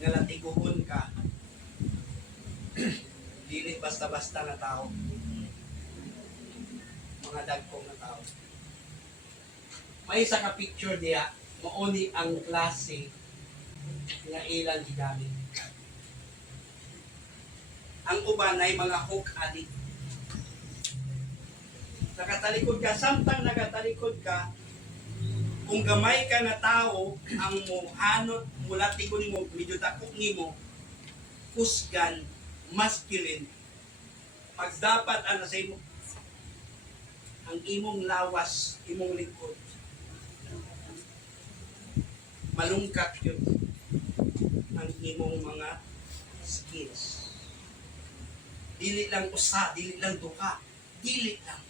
nga latiguhon ka, dili basta-basta na tao, mga dagkong na tao. May isa ka picture diya, mauni ang klase nga ilang gigamit. Ang uban ay mga hook addict. Nakatalikod ka, samtang nakatalikod ka, kung gamay ka na tao, ang muhanot, mula tigon mo, medyo takok mo, kusgan, masculine, pag dapat ano sa imo, ang imong lawas, imong likod, malungkat yun, ang imong mga skills. Dili lang usa, dili lang duha, dili lang.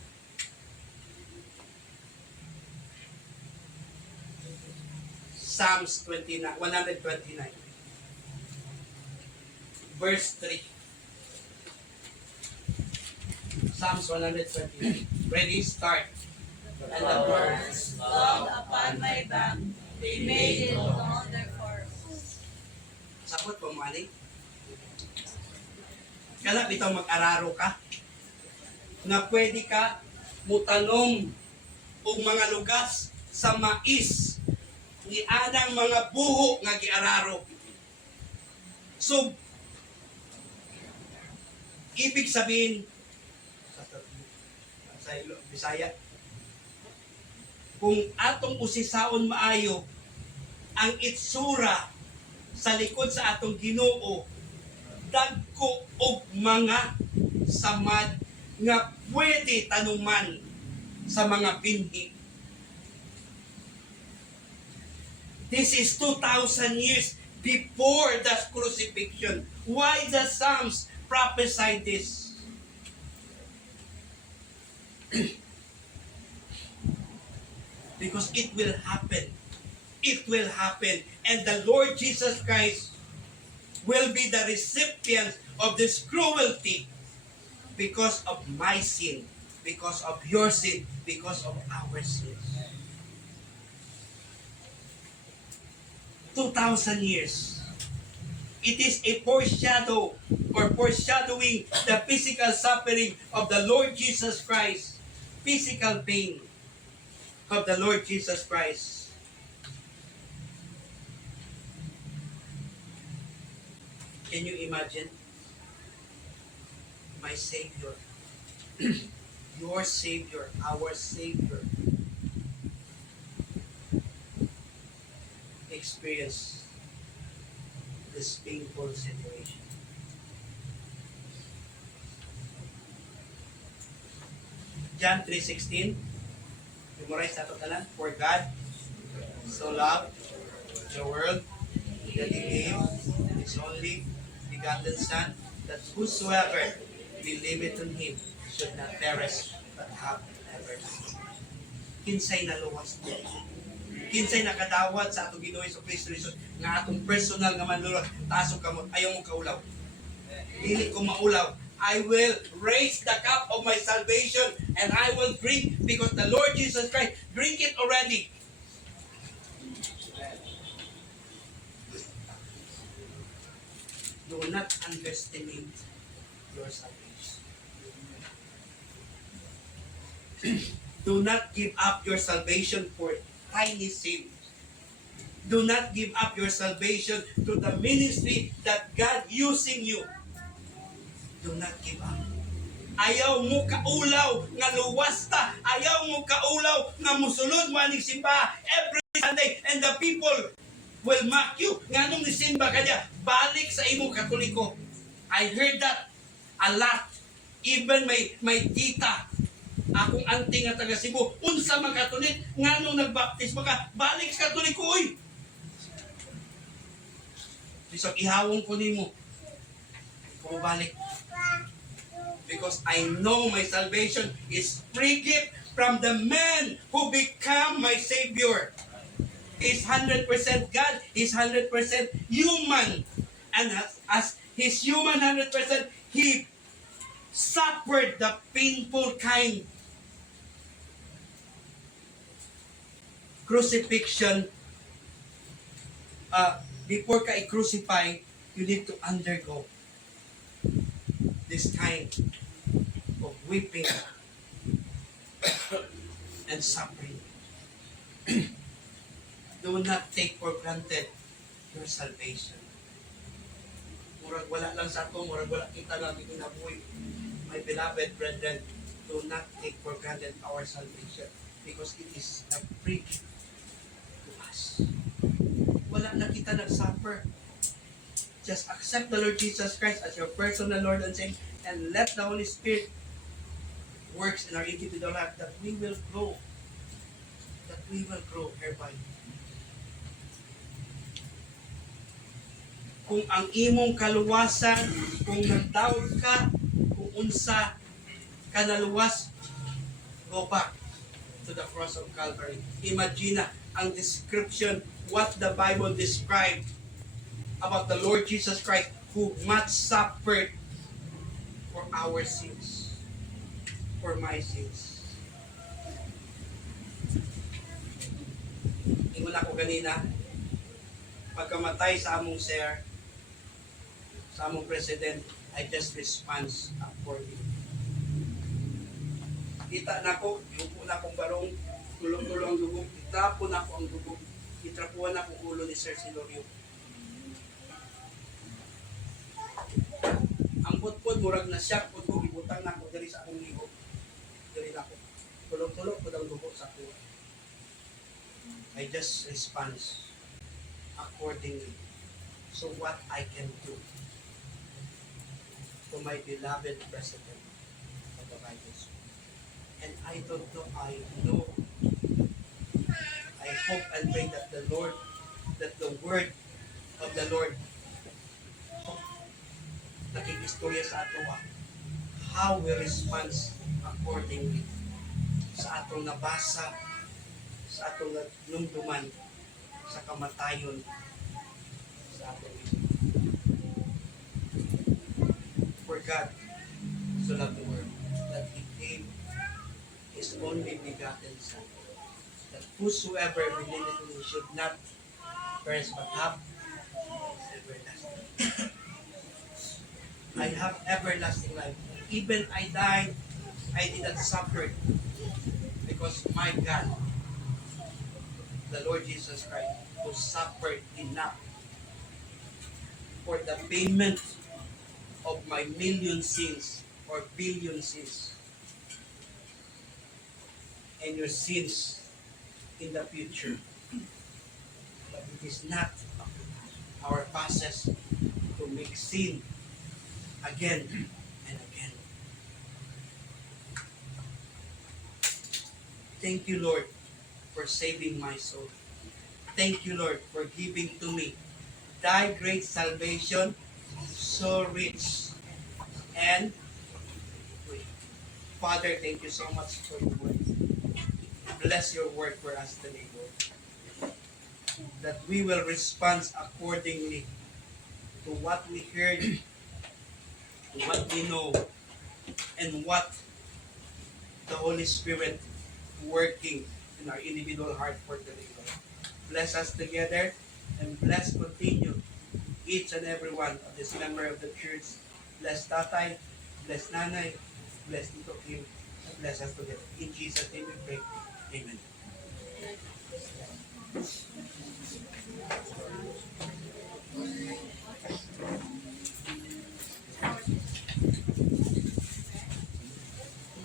Psalms 129, verse 3. Psalms 129. Ready, start. And the birds flown upon my back, they made it known their forms. Sabot po mo, ani? Kala bitaw mag-araro ka na pwede ka mutanom og mga lugas sa mais ni anang mga buho nga giararo. So ibig sabihin sa Bisaya, kung atong usisaon maayo ang itsura sa likod sa atong Ginoo, dagko og mga samad nga pwede tanuman sa mga binhi. This is 2,000 years before the crucifixion. Why the Psalms prophesy this? Because it will happen. It will happen. And the Lord Jesus Christ will be the recipient of this cruelty because of my sin, because of your sin, because of our sins. 2,000 years. It is a foreshadow or foreshadowing the physical suffering of the Lord Jesus Christ, physical pain of the Lord Jesus Christ. Can you imagine? My Savior, your Savior, our Savior, experience this painful situation. John 3:16, memorize nato tanan. For God so loved the world that He gave His only begotten Son, that whosoever believeth in Him should not perish, but have everlasting. Kinsay naluwas mo. Kinsay nakadawat sa atong Ginoo sa Kristo Jesus nga atong personal nga manlulod, taso kamot, ayaw mo kaulaw. Dili ko maulaw. I will raise the cup of my salvation and I will drink because the Lord Jesus Christ drink it already. Do not underestimate your salvation. Do not give up your salvation for tiny sin. Do not give up your salvation to the ministry that God using you. Do not give up. Ayaw mo kaulaw nga luwasta. Ayaw mo kaulaw nga musulod mo aning simba every Sunday and the people will mock you. Nga nung nisimba ka niya, balik sa imong Katoliko. I heard that a lot. Even may tita, akong auntie nga taga Cebu, unsa man Katolik, nga nung nagbaptismo ka, balik sa Katoliko, oy! Bisag ihawong ko nimo, kung balik. Because I know my salvation is free gift from the man who become my Savior. He's 100% God, He's 100% human. And as He's human 100%, He suffered the painful kind crucifixion. Before ka i-crucify, you need to undergo this kind of weeping and suffering. Do not take for granted your salvation. Murag wala lang sa ato, murag wala kita lang ginabuhi. My beloved brethren, do not take for granted our salvation because it is a free gift to us. Wala na kita nag-suffer. Just accept the Lord Jesus Christ as your personal Lord and Savior and let the Holy Spirit works in our individual life that we will grow. That we will grow hereby. Kung ang imong kaluwasan, kung nagdawag ka, kung unsa ka naluwas, go back to the cross of Calvary. Imagine ang description, what the Bible described about the Lord Jesus Christ who much suffered for our sins, for my sins. Ingon ako kanina, pagkamatay sa among sir, sa among president, I just response according. Kita na ko, yupo na akong barong, tulong-tulong ang dugo, itapon na ako ang dugo, itrapuan na akong ulo ni Sir Silorio. Ang putpod, murag na siya, putpod, ibutang na ako dali sa akong ligo. Dali na ako. Tulong-tulong ko daw dugo sa ako. I just response accordingly. So what I can do to my beloved President of the Bible School. And I don't know, I know, I hope and pray that the Lord, that the word of the Lord nakikistorya sa ato how we respond accordingly sa atong nabasa, sa atong nunduman, sa kamatayon sa atong for God so loved the world that He gave His only begotten Son, that whosoever believeth in Him should not perish but have everlasting. I have everlasting life. Even I died, I did not suffer because my God, the Lord Jesus Christ, who suffered enough for the payment of my million sins or billion sins and your sins in the future. But it is not our process to make sin again and again. Thank you, Lord, for saving my soul. Thank you, Lord, for giving to me Thy great salvation, so rich. And Father, thank you so much for your word. Bless your word for us today, Lord. That we will respond accordingly to what we heard, to what we know, and what the Holy Spirit working in our individual heart for today, Lord. Bless us together and continue each and every one of this member of the church. Bless Tatay, bless Nanay, bless Tito Kim, and bless us together. In Jesus' name we pray. Amen.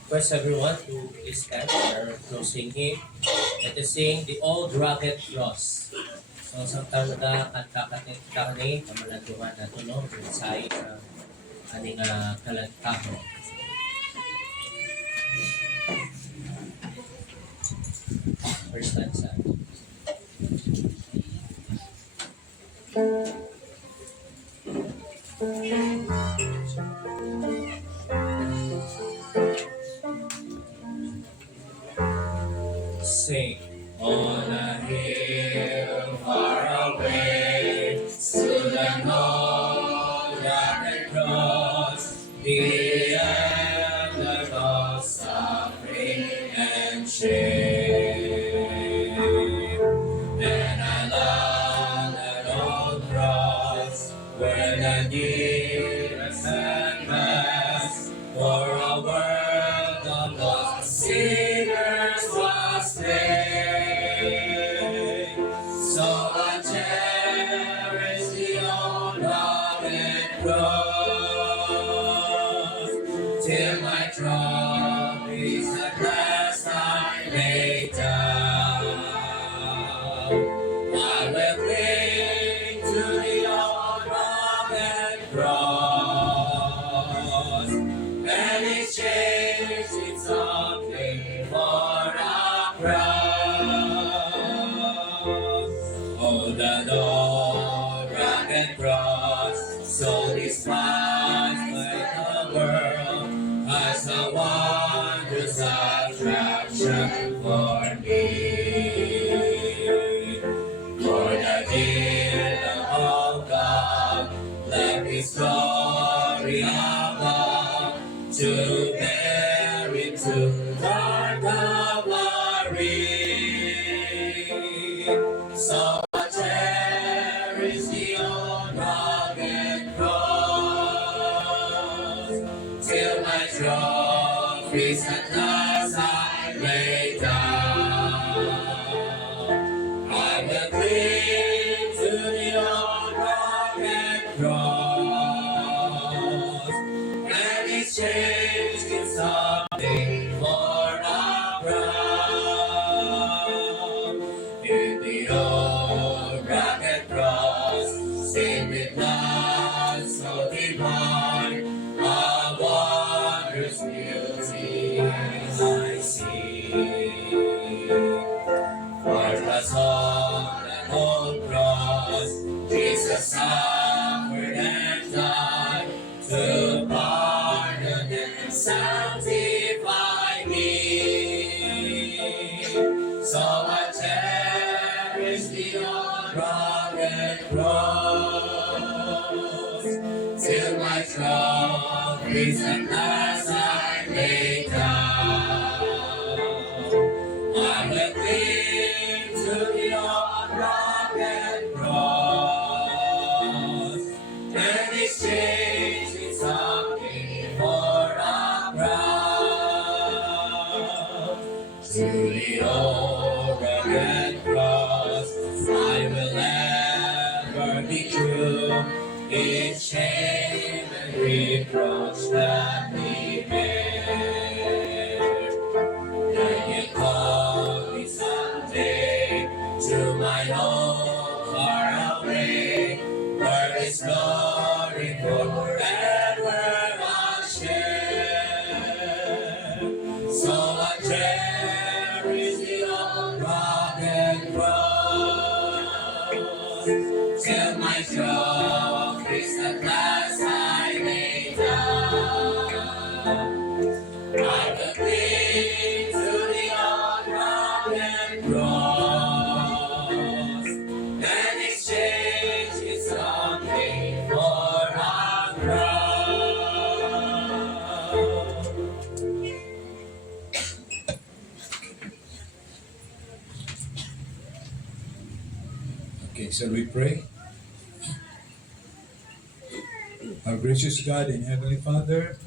First, everyone, to please stand for our closing hymn. Let us sing the Old Rugged Cross. So, samtang nagkakanta kani, kamalanduhan na ito, no? Mensahe sa aning kalantaho. First stanza. Sing. On a hill far away stood an old rugged cross, the emblem of suffering and shame. And I love that old cross where the years had passed, for a world of lost sinners was slain. So I cherish the old rugged cross till my trophies at last I lay down. I will cling to the old rugged cross and exchange its something for a crown. Oh, that old rugged cross, so despised by the world, has a wondrous attraction for me. For the dear love of God left His glory above to bear into dark Calvary. So I cherish the old rugged cross till my trophies at last I lay down. I will cling to the old rugged cross and exchange its something for a crown. In the old rugged cross, stained with blood so divine, a wondrous beauty I see. For us on that old cross, Jesus suffered and died to pardon and sanctify me. So I cherish the old rugged cross till my trophies at last I lay down. I will cling to the old rugged cross and exchange its something for a crown. To the old rugged cross I will ever be true, in shame and reproach that we bear. Then you call me someday to my home far away, where His glory forever I'll share. So I cherish the old rugged cross till my Shall we pray? Our gracious God and Heavenly Father,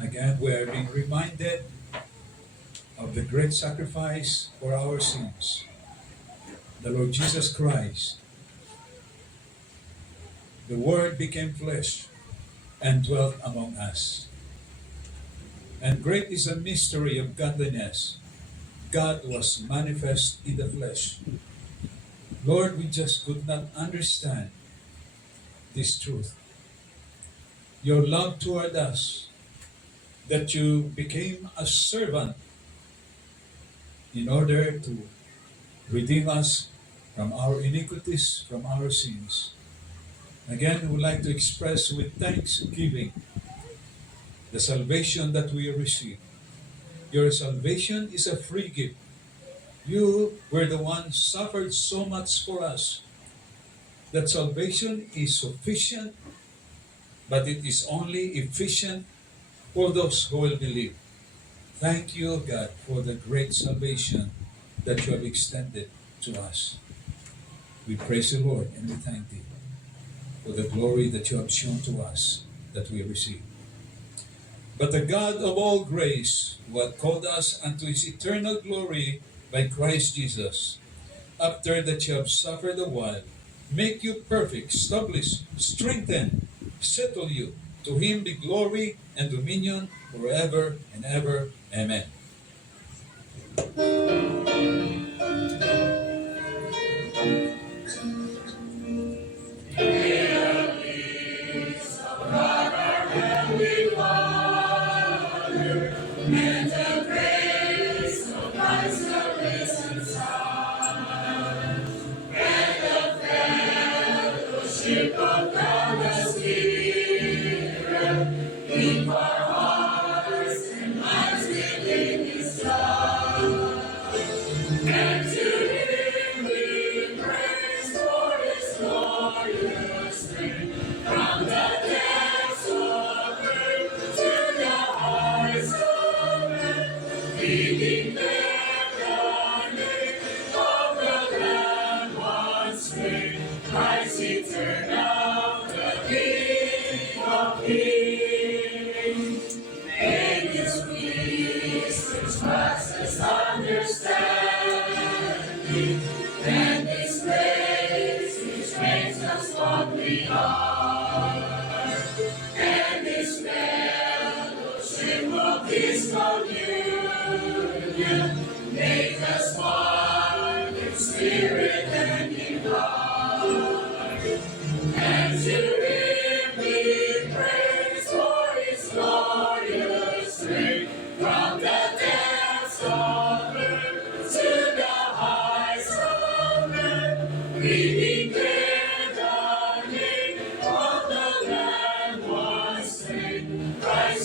again we are being reminded of the great sacrifice for our sins. The Lord Jesus Christ, the Word became flesh and dwelt among us. And great is the mystery of godliness. God was manifest in the flesh. Lord, we just could not understand this truth. Your love toward us, that you became a servant in order to redeem us from our iniquities, from our sins. Again, we would like to express with thanksgiving the salvation that we receive. Your salvation is a free gift. You were the one who suffered so much for us that salvation is sufficient, but it is only efficient for those who will believe. Thank you, God, for the great salvation that you have extended to us. We praise you, Lord, and we thank thee for the glory that you have shown to us that we receive. But the God of all grace, who had called us unto his eternal glory by Christ Jesus, after that you have suffered a while, make you perfect, establish, strengthen, settle you. To him be glory and dominion forever and ever. Amen.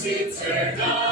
Eternal.